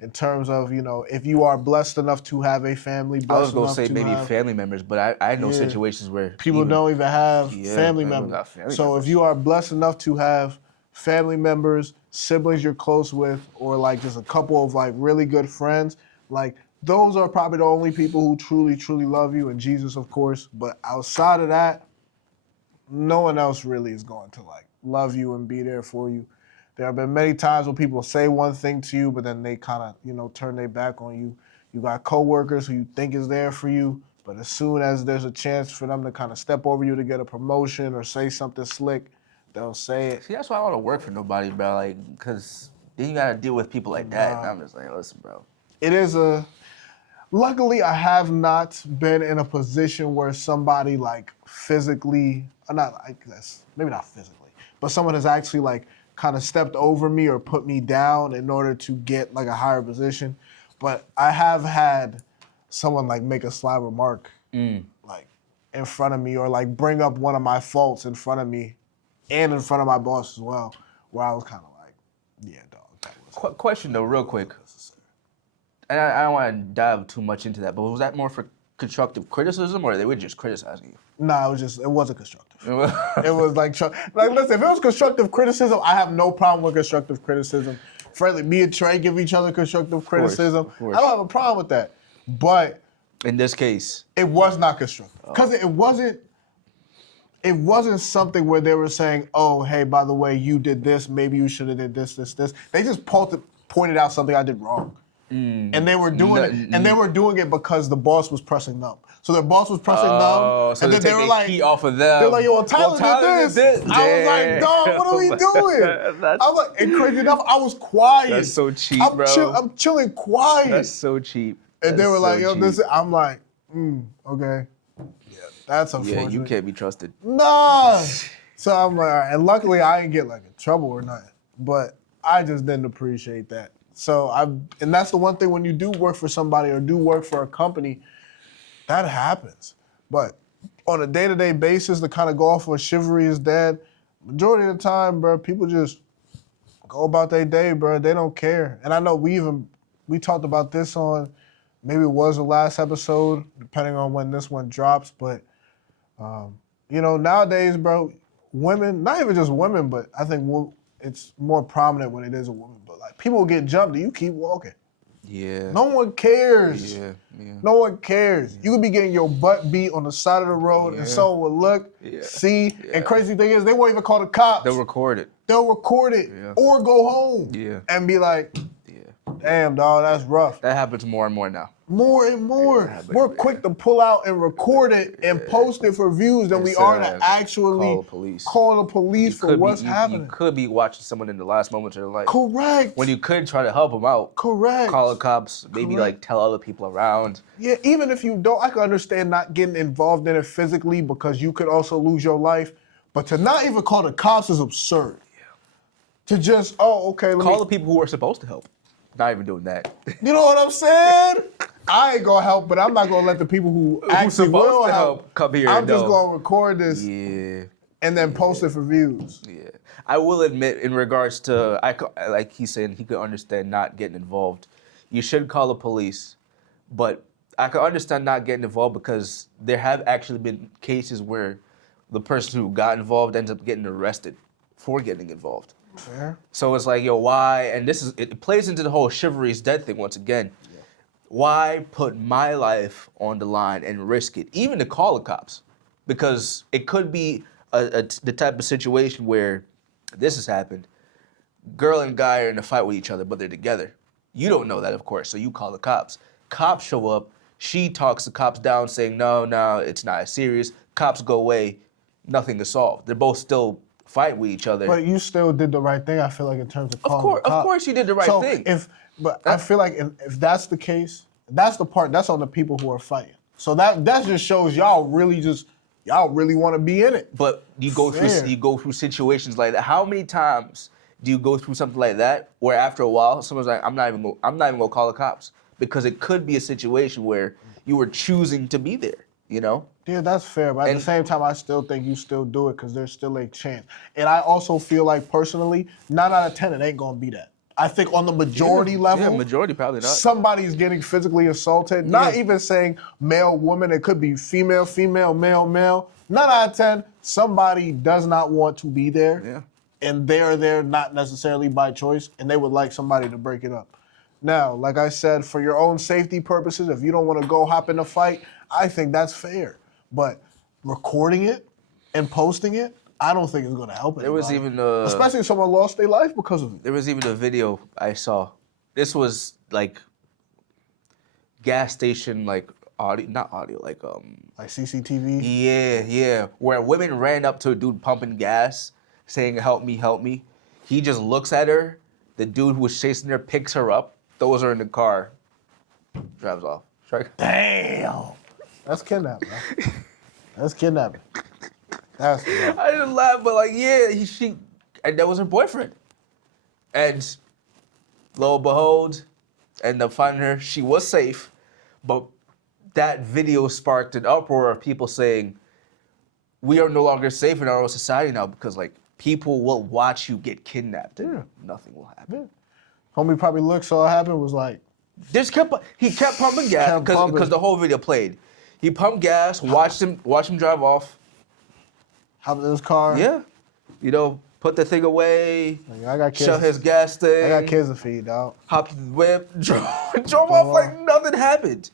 in terms of, if you are blessed enough to have a family, I was blessed gonna enough say to maybe have, family members, but I know Yeah. situations where people don't even have family members. got family So members. if you are blessed enough to have family members, siblings you're close with, or like just a couple of like really good friends, like those are probably the only people who truly, truly love you, and Jesus, of course. But outside of that, no one else really is going to like love you and be there for you. There have been many times when people say one thing to you, but then they kind of, turn their back on you. You got coworkers who you think is there for you, but as soon as there's a chance for them to kind of step over you to get a promotion or say something slick, they'll say it. See, that's why I don't want to work for nobody, bro. Like, cause then you gotta deal with people like that. And I'm just like, listen, bro. It is luckily I have not been in a position where somebody like physically, maybe not physically, but someone has actually like kind of stepped over me or put me down in order to get like a higher position. But I have had someone like make a sly remark like in front of me, or like bring up one of my faults in front of me and in front of my boss as well, where I was kind of like, yeah, dog. That was Question though, real quick. And I don't want to dive too much into that, but was that more for constructive criticism, or they were just criticizing you? Nah, it wasn't constructive. It was like listen, if it was constructive criticism, I have no problem with constructive criticism. Friendly, me and Trey give each other constructive criticism. of course. I don't have a problem with that. But In this case, it was not constructive. Because it wasn't something where they were saying, oh, hey, by the way, you did this, maybe you should have did this. They just pointed out something I did wrong. And they were doing it, and they were doing it because the boss was pressing them. So their boss was pressing them, so and then they were like, heat off of them. they're like, yo, Tyler did this. I was like, dog, what are we doing? I was like, and crazy enough, I was quiet. That's so cheap, bro. I'm chilling quiet. That's so cheap. And they were so like, yo, cheap. this, I'm like, okay. Yeah, that's unfortunate. Yeah, you can't be trusted. Nah. So I'm like, all right. And luckily I didn't get like in trouble or nothing. But I just didn't appreciate that. So and that's the one thing when you do work for somebody or do work for a company, that happens. But on a day-to-day basis, to kind of go off of Chivalry is Dead, majority of the time, bro, people just go about their day, bro. They don't care. And I know we talked about this on, maybe it was the last episode, depending on when this one drops. But, nowadays, bro, women, not even just women, but I think it's more prominent when it is a woman. But, like, people get jumped and you keep walking. Yeah. No one cares. Yeah. No one cares. You could be getting your butt beat on the side of the road and someone would look, see, and crazy thing is they won't even call the cops. They'll record it. Or go home and be like, damn, dog, that's rough. That happens more and more now. More and more. We're quick to pull out and record it and post it for views than we are to actually call the police for what's happening. You could be watching someone in the last moments of their life. Correct. When you could try to help them out. Correct. Call the cops, maybe like tell other people around. Yeah, even if you don't, I can understand not getting involved in it physically because you could also lose your life. But to not even call the cops is absurd. Yeah. To just, call the people who are supposed to help. Not even doing that. You know what I'm saying? I ain't gonna help, but I'm not gonna let the people who actually will help come here. I'm just gonna record this and then post it for views. Yeah. I will admit, in regards to, like he's saying, he could understand not getting involved. You should call the police, but I could understand not getting involved because there have actually been cases where the person who got involved ends up getting arrested for getting involved. Fair. So it's like, why? And it plays into the whole Chivalry is Dead thing once again. Yeah. Why put my life on the line and risk it, even to call the cops? Because it could be the type of situation where this has happened. Girl and guy are in a fight with each other, but they're together. You don't know that, of course, so you call the cops. Cops show up. She talks the cops down, saying, no, it's not as serious. Cops go away. Nothing is solved. They're both still fight with each other. But you still did the right thing, I feel like, in terms of calling the cops. Of course you did the right thing. I feel like if that's the case, that's the part, that's on the people who are fighting. So that just shows y'all really want to be in it. But you go through situations like that. How many times do you go through something like that where after a while someone's like, I'm not even gonna call the cops? Because it could be a situation where you were choosing to be there, you know? Yeah, that's fair, but at the same time, I still think you still do it because there's still a chance. And I also feel like, personally, 9 out of 10, it ain't going to be that. I think on the majority level, majority probably not. Somebody's getting physically assaulted. Not even saying male, woman, it could be female, male, male. 9 out of 10, somebody does not want to be there. Yeah. And they're there not necessarily by choice, and they would like somebody to break it up. Now, like I said, for your own safety purposes, if you don't want to go hop in a fight, I think that's fair. But recording it and posting it, I don't think it's going to help anybody. There was even especially if someone lost their life because of it. There was even a video I saw. This was like gas station, like audio, not audio, like CCTV. Yeah, where women ran up to a dude pumping gas, saying "Help me, help me." He just looks at her. The dude who was chasing her picks her up, throws her in the car, drives off. Damn. That's kidnapping. That's kidnapping. I didn't laugh, but like, she, and that was her boyfriend. And lo and behold, ended up finding her. She was safe, but that video sparked an uproar of people saying, we are no longer safe in our own society now because like people will watch you get kidnapped and nothing will happen. Yeah. Homie probably looked, saw it happen, was like, he kept pumping gas because the whole video played. He pumped gas, watched him drive off. Hopped in his car. Yeah. Put the thing away. Like, I got kids. Shut his gas thing. I got kids to feed, dog. Hopped in the whip, drove off like nothing happened.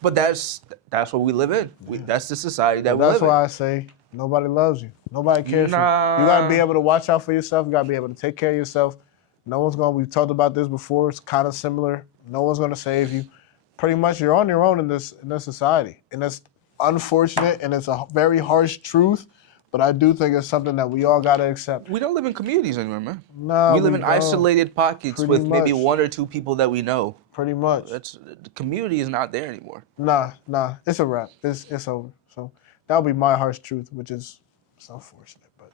But that's what we live in. That's the society that we live in. That's why I say nobody loves you. Nobody cares for you. You gotta be able to watch out for yourself. You gotta be able to take care of yourself. We've talked about this before. It's kind of similar. No one's gonna save you. Pretty much you're on your own in this society. And it's unfortunate and it's a very harsh truth, But I do think it's something that we all gotta accept. We don't live in communities anymore, man. No, we live in don't. isolated pockets Pretty with maybe much. 1 or 2 people that we know. Pretty much. The community is not there anymore. Nah, it's a wrap. It's over. So that'll be my harsh truth, which is it's unfortunate, but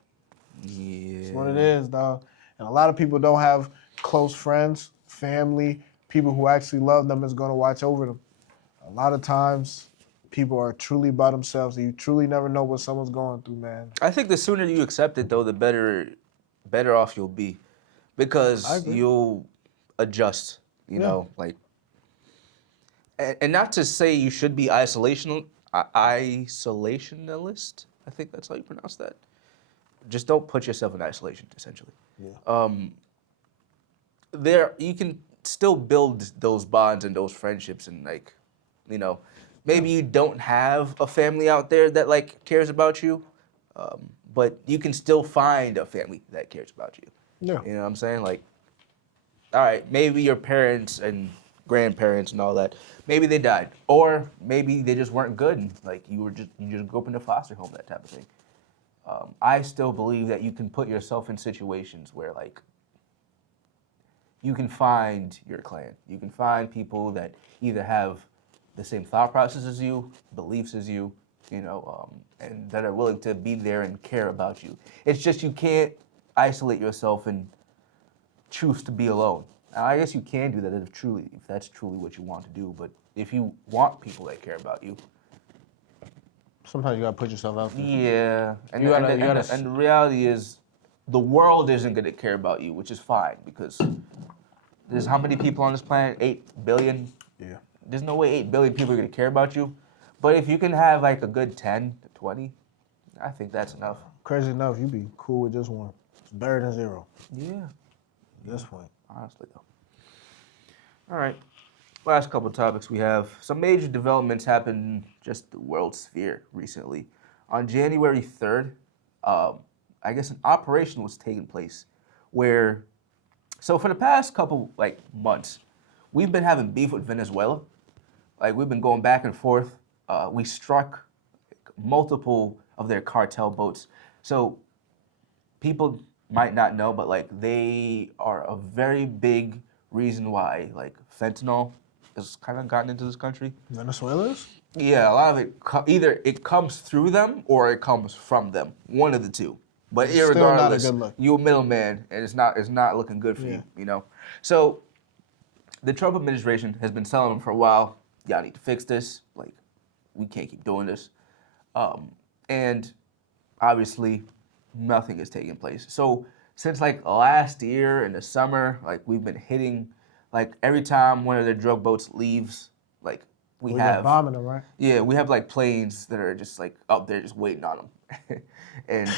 it's what it is, dog. And a lot of people don't have close friends, family, people who actually love them is gonna watch over them. A lot of times, people are truly by themselves, and you truly never know what someone's going through, man. I think the sooner you accept it, though, the better off you'll be, because you'll adjust. You know, like, and not to say you should be isolationalist. I think that's how you pronounce that. Just don't put yourself in isolation, essentially. Yeah. There, you can still build those bonds and those friendships, and like, you know, maybe you don't have a family out there that like cares about you, but you can still find a family that cares about you. Yeah. You know what I'm saying? Like, all right, maybe your parents and grandparents and all that, maybe they died, or maybe they just weren't good, and like you just grew up in a foster home, that type of thing. I still believe that you can put yourself in situations where like you can find your clan. You can find people that either have the same thought process as you, beliefs as you, you know, and that are willing to be there and care about you. It's just you can't isolate yourself and choose to be alone. Now, I guess you can do that if that's truly what you want to do. But if you want people that care about you, sometimes you gotta put yourself out there. Yeah, and the reality is, the world isn't gonna care about you, which is fine, because there's how many people on this planet? 8 billion. Yeah. There's no way 8 billion people are gonna care about you. But if you can have like a good 10 to 20, I think that's enough. Crazy enough, you be cool with just one. It's better than zero. Yeah. At this point. Honestly, though. All right. Last couple of topics we have. Some major developments happened in just the world sphere recently. On January 3rd, I guess an operation was taking place where, so for the past couple like months, we've been having beef with Venezuela. Like, we've been going back and forth. We struck multiple of their cartel boats. So people might not know, but like they are a very big reason why like fentanyl has kind of gotten into this country. Venezuela's? Yeah, a lot of it either it comes through them or it comes from them. One of the two. But It's irregardless, still not a good look. you're a middleman, and it's not looking good for you. You know. So the Trump administration has been telling them for a while, y'all need to fix this. Like, we can't keep doing this. And obviously, nothing is taking place. So since like last year in the summer, like we've been hitting, like every time one of their drug boats leaves, like we have bombing them, right? Yeah, we have like planes that are just like up there just waiting on them. And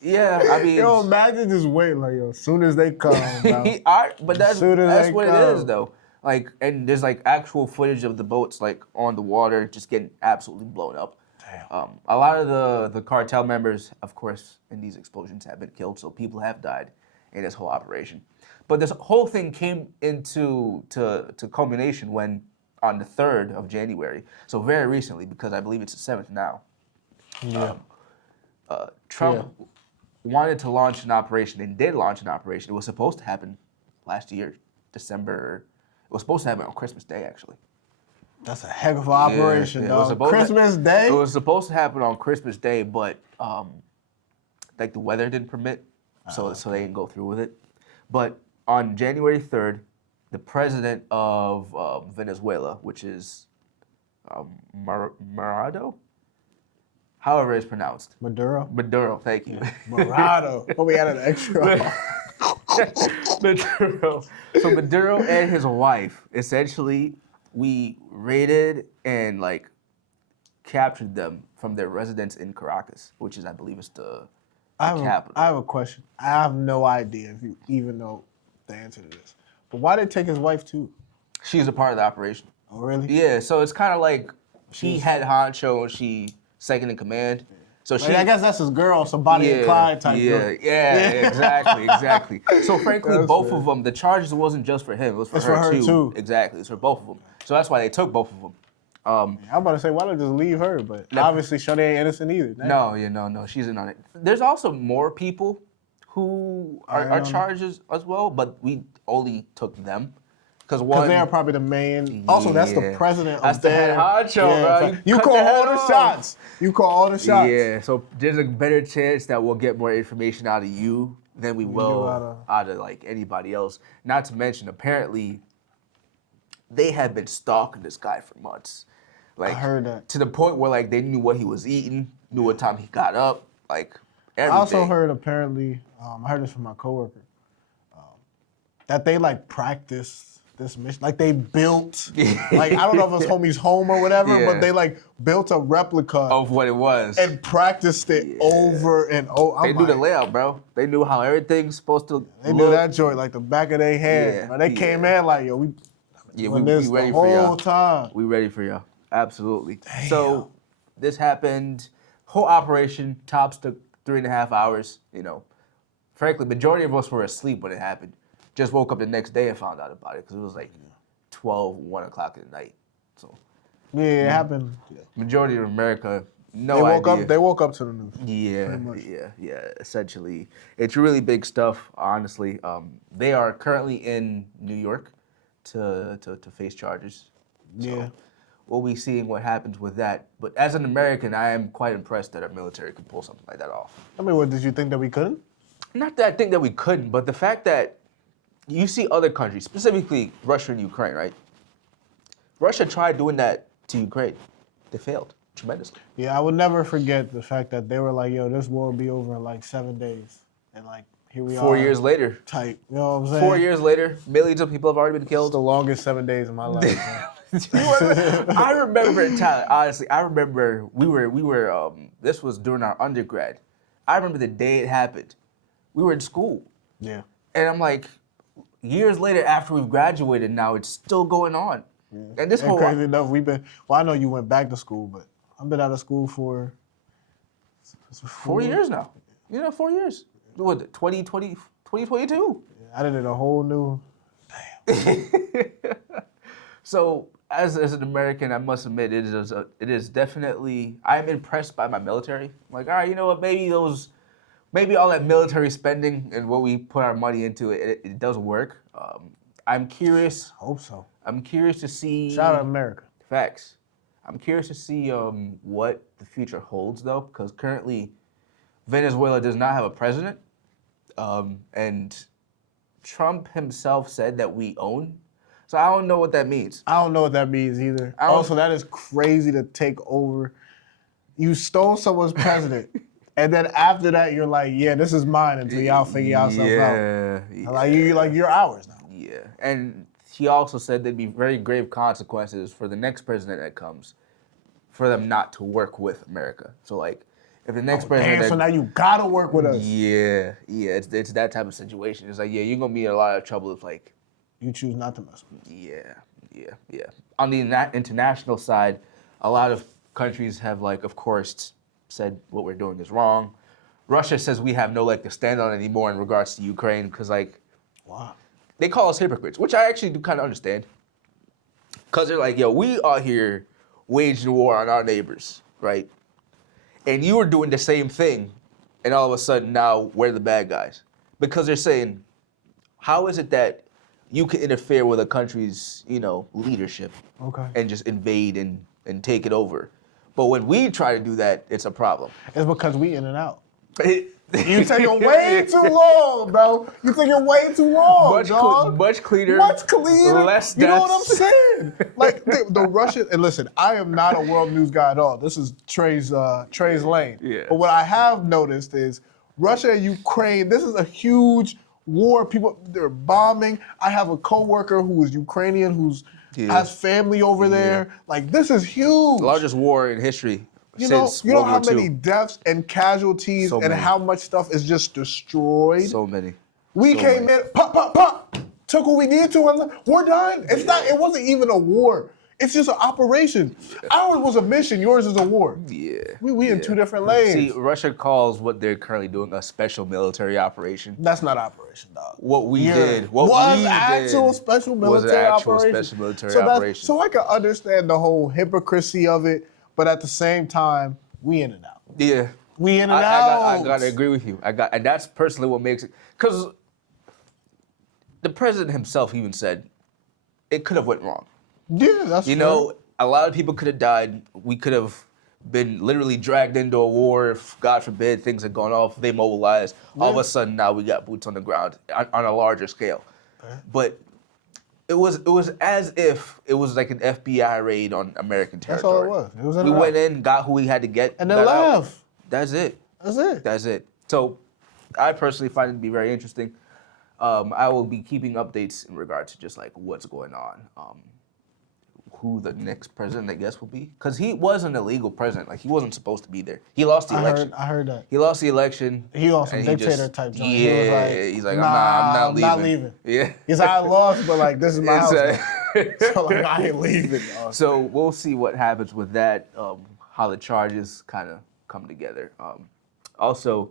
yeah, I mean, yo, imagine just waiting like, yo, as soon as they come, bro. But that's what it is though. Like, and there's like actual footage of the boats like on the water just getting absolutely blown up. A lot of the cartel members, of course, in these explosions have been killed, so people have died in this whole operation. But this whole thing came into culmination when, on the 3rd of January, so very recently, because I believe it's the 7th now, Trump wanted to launch an operation and did launch an operation. It was supposed to happen last year, December. It was supposed to happen on Christmas Day, actually. That's a heck of an operation, dog. Christmas Day? It was supposed to happen on Christmas Day, but like the weather didn't permit, so they didn't go through with it. But on January 3rd, the president of Venezuela, which is Maduro, however it's pronounced. Maduro, thank you. Maduro. But we added an extra. Maduro. So Maduro and his wife, essentially, we raided and like captured them from their residence in Caracas, which is, I believe, is the capital. I have a question. I have no idea if you even know the answer to this. But why did they take his wife too? She's a part of the operation. Oh, really? Yeah, so it's kind of like he head honcho and she second in command. So I guess that's his girl, some Bonnie and Clyde type girl. Yeah, exactly. So frankly, both of them, the charges wasn't just for him, it was for her too. Exactly, it's for both of them. So that's why they took both of them. I'm about to say, why don't just leave her? But obviously, Shorty ain't innocent either. No, she's in on it. There's also more people who are charged as well, but we only took them. Because they are probably the main. Also, that's the president That's of the head honcho, bro. You call all the shots. You call all the shots. Yeah, so there's a better chance that we'll get more information out of you than we will out of like anybody else. Not to mention, apparently, they have been stalking this guy for months. Like, I heard that. To the point where like they knew what he was eating, knew what time he got up, like everything. I also heard apparently, I heard this from my coworker, that they like practiced this mission. Like they built, like I don't know if it's homie's home or whatever, but they like built a replica of what it was and practiced it over and over. They knew the layout, bro. They knew how everything's supposed to. They knew that joint like the back of their hand. Bro. They came in like, yo, we ready the for y'all. Whole time. We ready for y'all. Absolutely. Damn. So this happened. Whole operation tops took 3.5 hours. You know, frankly, majority of us were asleep when it happened. Just woke up the next day and found out about it because it was like 1 o'clock in the night. So yeah, it happened. Majority of America, idea. They woke up to the news. Yeah. Essentially, it's really big stuff. Honestly, they are currently in New York to face charges. So we'll be seeing what happens with that. But as an American, I am quite impressed that our military could pull something like that off. I mean, what did you think that we couldn't? Not that I think that we couldn't, but the fact that you see other countries, specifically Russia and Ukraine, right? Russia tried doing that to Ukraine. They failed tremendously. Yeah, I would never forget the fact that they were like, yo, this war will be over in like 7 days. And like, here we are. 4 years later. Tight. You know what I'm saying? 4 years later, millions of people have already been killed. It's the longest 7 days of my life. I remember, Tyler, honestly, I remember we were this was during our undergrad. I remember the day it happened. We were in school. Yeah. And I'm like, years later, after we've graduated, now it's still going on. Yeah. And this whole crazy enough, I know you went back to school, but I've been out of school for 4 years now. 4 years. What, 2022? Yeah, I did a whole new. Damn. So, as an American, I must admit, it is definitely. I am impressed by my military. I'm like, all right, you know what? Maybe all that military spending and what we put our money into, it does work. I'm curious. I hope so. I'm curious to see. Shout out America. Facts. I'm curious to see what the future holds, though, because currently Venezuela does not have a president, and Trump himself said that we own. So I don't know what that means. I don't know what that means either. Also, that is crazy to take over. You stole someone's president. And then after that, you're like, yeah, this is mine until y'all figure yourselves out. Yeah. Like you're ours now. Yeah. And he also said there'd be very grave consequences for the next president that comes for them not to work with America. So like, if the next president... so now you gotta work with us. Yeah. It's that type of situation. It's like, yeah, you're gonna be in a lot of trouble if like... You choose not to mess with us. Yeah. On the international side, a lot of countries have like, of course, said what we're doing is wrong. Russia says we have no leg to stand on anymore in regards to Ukraine because like, wow, they call us hypocrites, which I actually do kind of understand. Because they're like, yo, we are here waging war on our neighbors, right? And you were doing the same thing, and all of a sudden now we're the bad guys. Because they're saying, how is it that you can interfere with a country's, leadership and just invade and take it over? But when we try to do that, it's a problem. It's because we in and out. You taking way too long, bro. You taking way too long, much cleaner. Much cleaner. Less deaths. You know what I'm saying? Like the Russian. And listen, I am not a world news guy at all. This is Trey's lane. Yeah. But what I have noticed is Russia and Ukraine. This is a huge war. People, they're bombing. I have a coworker who is Ukrainian who's has family over there. Like, this is huge. The largest war in history since you know World how War many II. deaths and casualties and how much stuff is just destroyed? So many. We came in, pop, took what we needed to, and we're done. It wasn't even a war. It's just an operation. Ours was a mission. Yours is a war. Yeah. We in two different lanes. See, Russia calls what they're currently doing a special military operation. That's not operation, dog. What we did was was actual special military operation. Special military operation. So I can understand the whole hypocrisy of it, but at the same time, we in and out. Yeah. We in and out. I gotta agree with you. And that's personally what makes it, because the president himself even said it could have went wrong. Yeah, that's You fair. know, a lot of people could have died. We could have been literally dragged into a war if, God forbid, things had gone off. They mobilized. All of a sudden, now we got boots on the ground on a larger scale. But it was as if it was like an FBI raid on American territory. That's all it was. It was in we and went out. in, got who we had to get, And then got out. left. That's it. That's it. That's it. So I personally find it to be very interesting. I will be keeping updates in regard to just like what's going on. Who the next president, I guess, will be. Because he was an illegal president. Like, he wasn't supposed to be there. He lost the election. I heard that. He lost the election. He on some and dictator type joint. Yeah, He was like, he's like, nah, I'm not leaving. Yeah. Yeah. He's like, I lost, but like, this is my house. now. So like, I ain't leaving. Dog. So we'll see what happens with that, how the charges kind of come together. Also,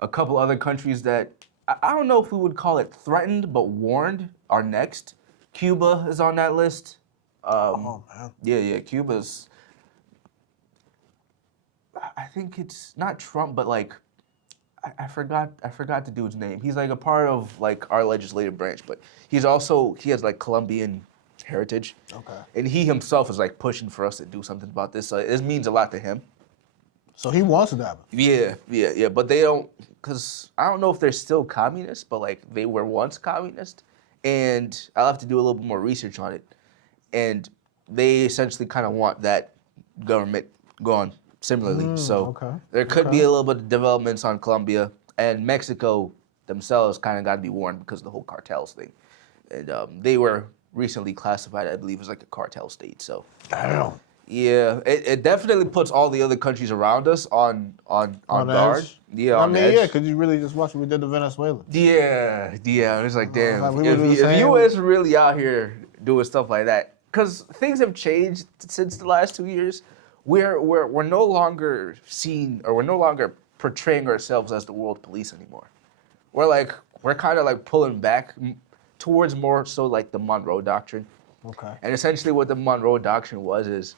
a couple other countries that, I don't know if we would call it threatened, but warned are next. Cuba is on that list. Oh man. Yeah, Cuba's, I think it's not Trump, but like, I forgot the dude's name. He's like a part of like our legislative branch, but he has like Colombian heritage. Okay. And he himself is like pushing for us to do something about this. So this means a lot to him. So he wants it to happen. Yeah. But they don't, because I don't know if they're still communist, but like they were once communist. And I'll have to do a little bit more research on it. And they essentially kind of want that government gone similarly. So there could be a little bit of developments on Colombia, and Mexico themselves kind of got to be warned because of the whole cartels thing. And they were recently classified, I believe, as like a cartel state. So Damn. yeah, it definitely puts all the other countries around us on guard. Edge. Yeah, I on mean, edge. yeah, because you really just watched what we did to Venezuela. Yeah. It's like, damn, like, we would do the if same. U.S. really out here doing stuff like that, because things have changed since the last 2 years. We're no longer seen, or we're no longer portraying ourselves as the world police anymore. We're kind of like pulling back towards more so like the Monroe Doctrine. Okay. And essentially what the Monroe Doctrine was is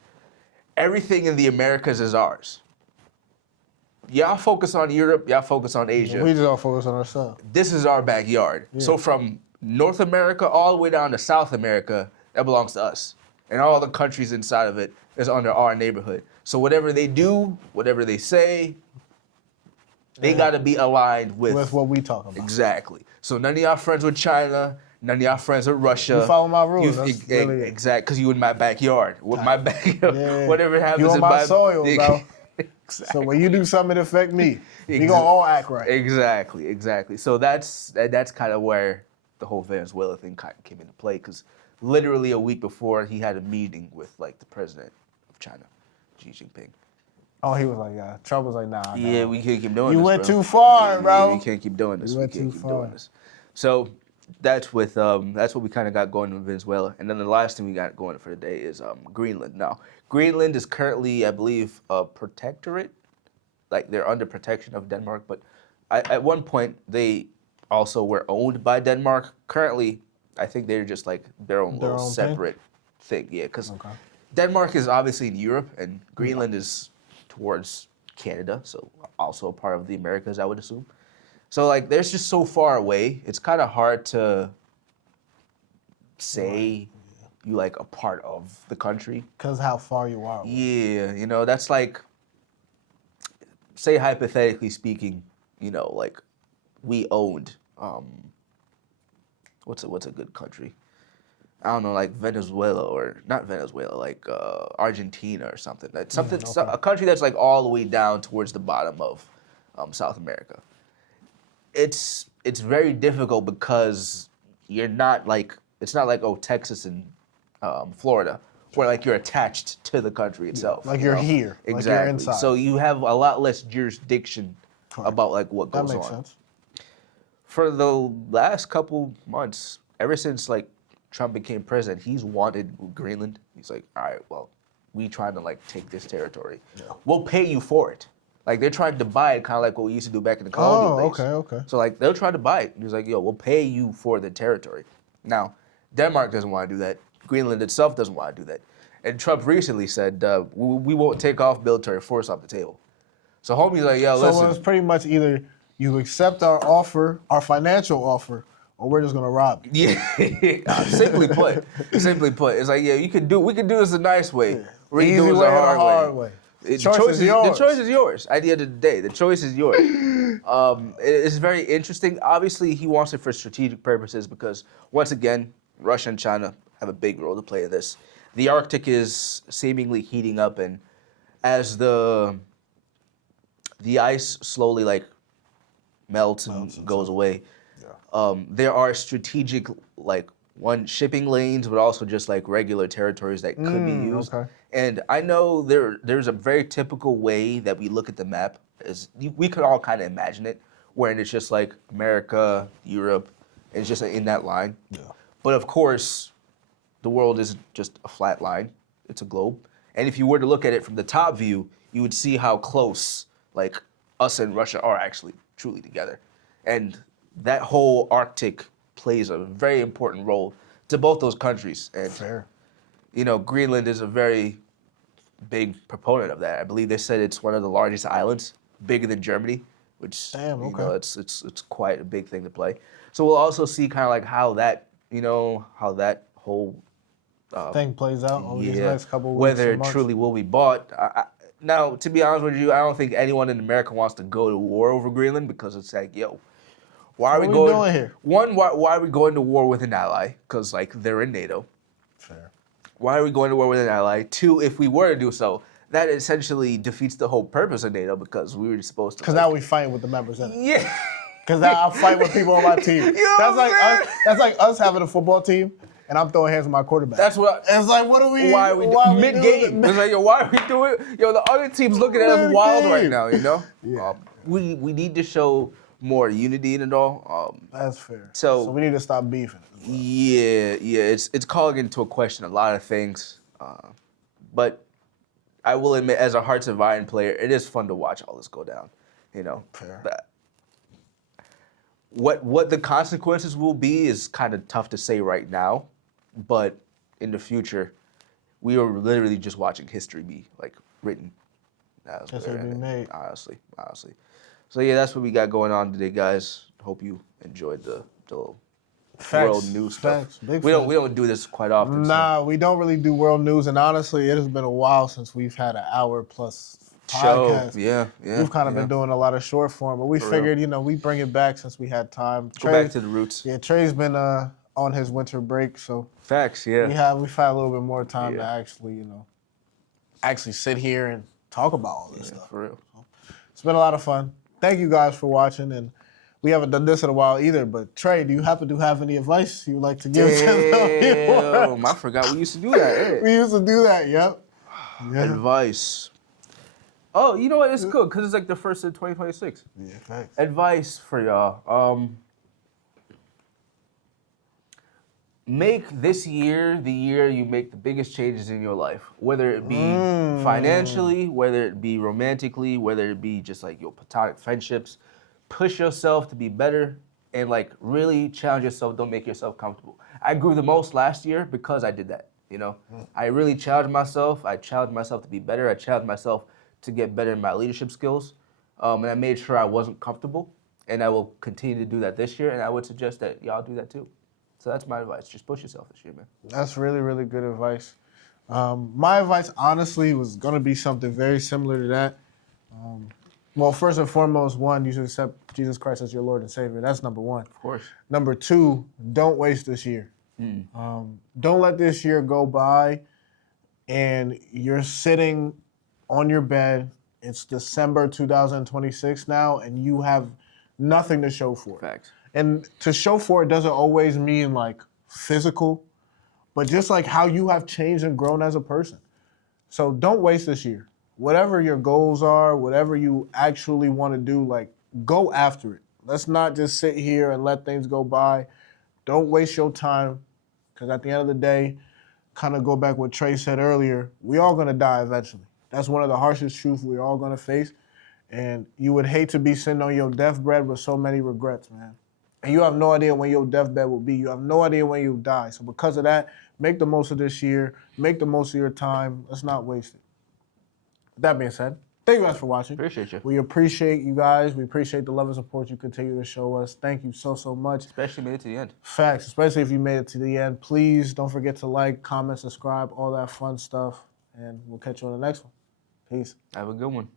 everything in the Americas is ours. Y'all focus on Europe, y'all focus on Asia. We just all focus on ourselves. This is our backyard. Yeah. So from North America all the way down to South America, that belongs to us. And all the countries inside of it is under our neighborhood. So whatever they do, whatever they say, they got to be aligned with what we talk about. Exactly. So none of y'all friends with China, none of y'all friends with Russia. You follow my rules. Really exactly, because you in my backyard. With my backyard, whatever happens you on in my soil, bro. Exactly. So when you do something that affect me, we gonna all act right. Exactly. So that's kind of where the whole Venezuela thing kind of came into play, because literally a week before he had a meeting with like the president of China, Xi Jinping. Oh, he was like, yeah. Trump was like, nah. Yeah, we can't keep doing this. You went bro. too far, bro. We can't keep doing this. You went too far. So that's what we kind of got going in Venezuela. And then the last thing we got going for the day is Greenland. Now, Greenland is currently, I believe, a protectorate. Like they're under protection of Denmark, but at one point they also were owned by Denmark. Currently, I think they're just like their own little separate thing. Yeah, because Denmark is obviously in Europe and Greenland is towards Canada, so also a part of the Americas, I would assume. So like, there's just so far away. It's kind of hard to say you like a part of the country. Because how far you are. Yeah, you know, that's like, say hypothetically speaking, you know, like we owned, what's a good country? I don't know, like Venezuela or not Venezuela, like Argentina or something. That's something, a country that's like all the way down towards the bottom of South America. It's very difficult because you're not like, it's not like, oh, Texas and Florida, where like you're attached to the country itself. Like you're here. Exactly. Like you're inside. So you have a lot less jurisdiction about like what goes on. That makes sense. For the last couple months, ever since like Trump became president, he's wanted Greenland. He's like, all right, well, we trying to like take this territory. Yeah. We'll pay you for it. Like they're trying to buy it, kind of like what we used to do back in the colonial days. Okay. So like they're trying to buy it. He's like, yo, we'll pay you for the territory. Now, Denmark doesn't want to do that. Greenland itself doesn't want to do that. And Trump recently said, we won't take off military force off the table. So homie's like, yo, listen. So it's pretty much either you accept our offer, our financial offer, or we're just gonna rob you. Yeah, simply put, it's like, yeah, we can do this a nice way. We can Easy do it way a or hard way. The choice is yours. The choice is yours. At the end of the day, the choice is yours. It's very interesting. Obviously, he wants it for strategic purposes because, once again, Russia and China have a big role to play in this. The Arctic is seemingly heating up, and as the ice slowly like melts and goes away, there are strategic shipping lanes, but also just like regular territories that could be used. Okay. And I know there's a very typical way that we look at the map. We could all kind of imagine it, wherein it's just like America, Europe, and it's just in that line. Yeah. But of course, the world isn't just a flat line. It's a globe. And if you were to look at it from the top view, you would see how close like us and Russia are actually truly together. And that whole Arctic plays a very important role to both those countries. And, fair. You know, Greenland is a very big proponent of that. I believe they said it's one of the largest islands, bigger than Germany, which, damn, okay. You know, it's quite a big thing to play. So we'll also see kind of like how that whole thing plays out over these next couple weeks. Whether it truly will be bought. Now, to be honest with you, I don't think anyone in America wants to go to war over Greenland because it's like, yo, why are we doing here? One, why are we going to war with an ally? Because like they're in NATO. Fair. Why are we going to war with an ally? Two, if we were to do so, that essentially defeats the whole purpose of NATO because we were supposed to. Because now we fighting with the members in it. Yeah. Because now I'm fighting with people on my team. That's like us having a football team. And I'm throwing hands with my quarterback. That's what. It's like, what are we? Why are we doing mid game? It's like, yo, why are we doing? Yo, the other team's looking at us wild right now. You know. Yeah. We need to show more unity in it all. That's fair. So we need to stop beefing. Yeah. It's calling into a question a lot of things. But I will admit, as a Hearts of Iron player, it is fun to watch all this go down. You know. Fair. What the consequences will be is kind of tough to say right now. But in the future, we are literally just watching history be like written. History be made. Honestly. So yeah, that's what we got going on today, guys. Hope you enjoyed the world news stuff. We don't do this quite often. Nah, we don't really do world news, and honestly, it has been a while since we've had an hour plus podcast. Show. Yeah. We've kind of been doing a lot of short form, but we figured, we bring it back since we had time. Go back to the roots. Yeah, Trey's been on his winter break, so facts. Yeah, we've had a little bit more time to actually sit here and talk about all this stuff. For real. So, it's been a lot of fun. Thank you guys for watching, and we haven't done this in a while either. But Trey, do you happen to have any advice you'd like to give to the viewers? I forgot we used to do that. We used to do that. Yep. Yeah. Advice. Oh, you know what? It's good because it's like the first of 2026. Yeah, thanks. Advice for y'all. Make this year the year you make the biggest changes in your life, whether it be financially, whether it be romantically, whether it be just like your platonic friendships. Push yourself to be better and like really challenge yourself. Don't make yourself comfortable. I grew the most last year because I did that. I really challenged myself. I challenged myself to be better. I challenged myself to get better in my leadership skills. And I made sure I wasn't comfortable. And I will continue to do that this year. And I would suggest that y'all do that too. So that's my advice. Just push yourself this year, man. That's really, really good advice. My advice, honestly, was going to be something very similar to that. Well, first and foremost, one, you should accept Jesus Christ as your Lord and Savior. That's number one. Of course. Number two, don't waste this year. Don't let this year go by and you're sitting on your bed. It's December 2026 now, and you have nothing to show for it. Facts. And to show for it doesn't always mean like physical, but just like how you have changed and grown as a person. So don't waste this year. Whatever your goals are, whatever you actually want to do, like go after it. Let's not just sit here and let things go by. Don't waste your time. Because at the end of the day, kind of go back what Trey said earlier, we all going to die eventually. That's one of the harshest truths we're all going to face. And you would hate to be sitting on your deathbed with so many regrets, man. And you have no idea when your deathbed will be. You have no idea when you'll die. So because of that, make the most of this year. Make the most of your time. Let's not waste it. With that being said, thank you guys for watching. Appreciate you. We appreciate you guys. We appreciate the love and support you continue to show us. Thank you so, so much. Especially made it to the end. Facts, especially if you made it to the end. Please don't forget to like, comment, subscribe, all that fun stuff. And we'll catch you on the next one. Peace. Have a good one.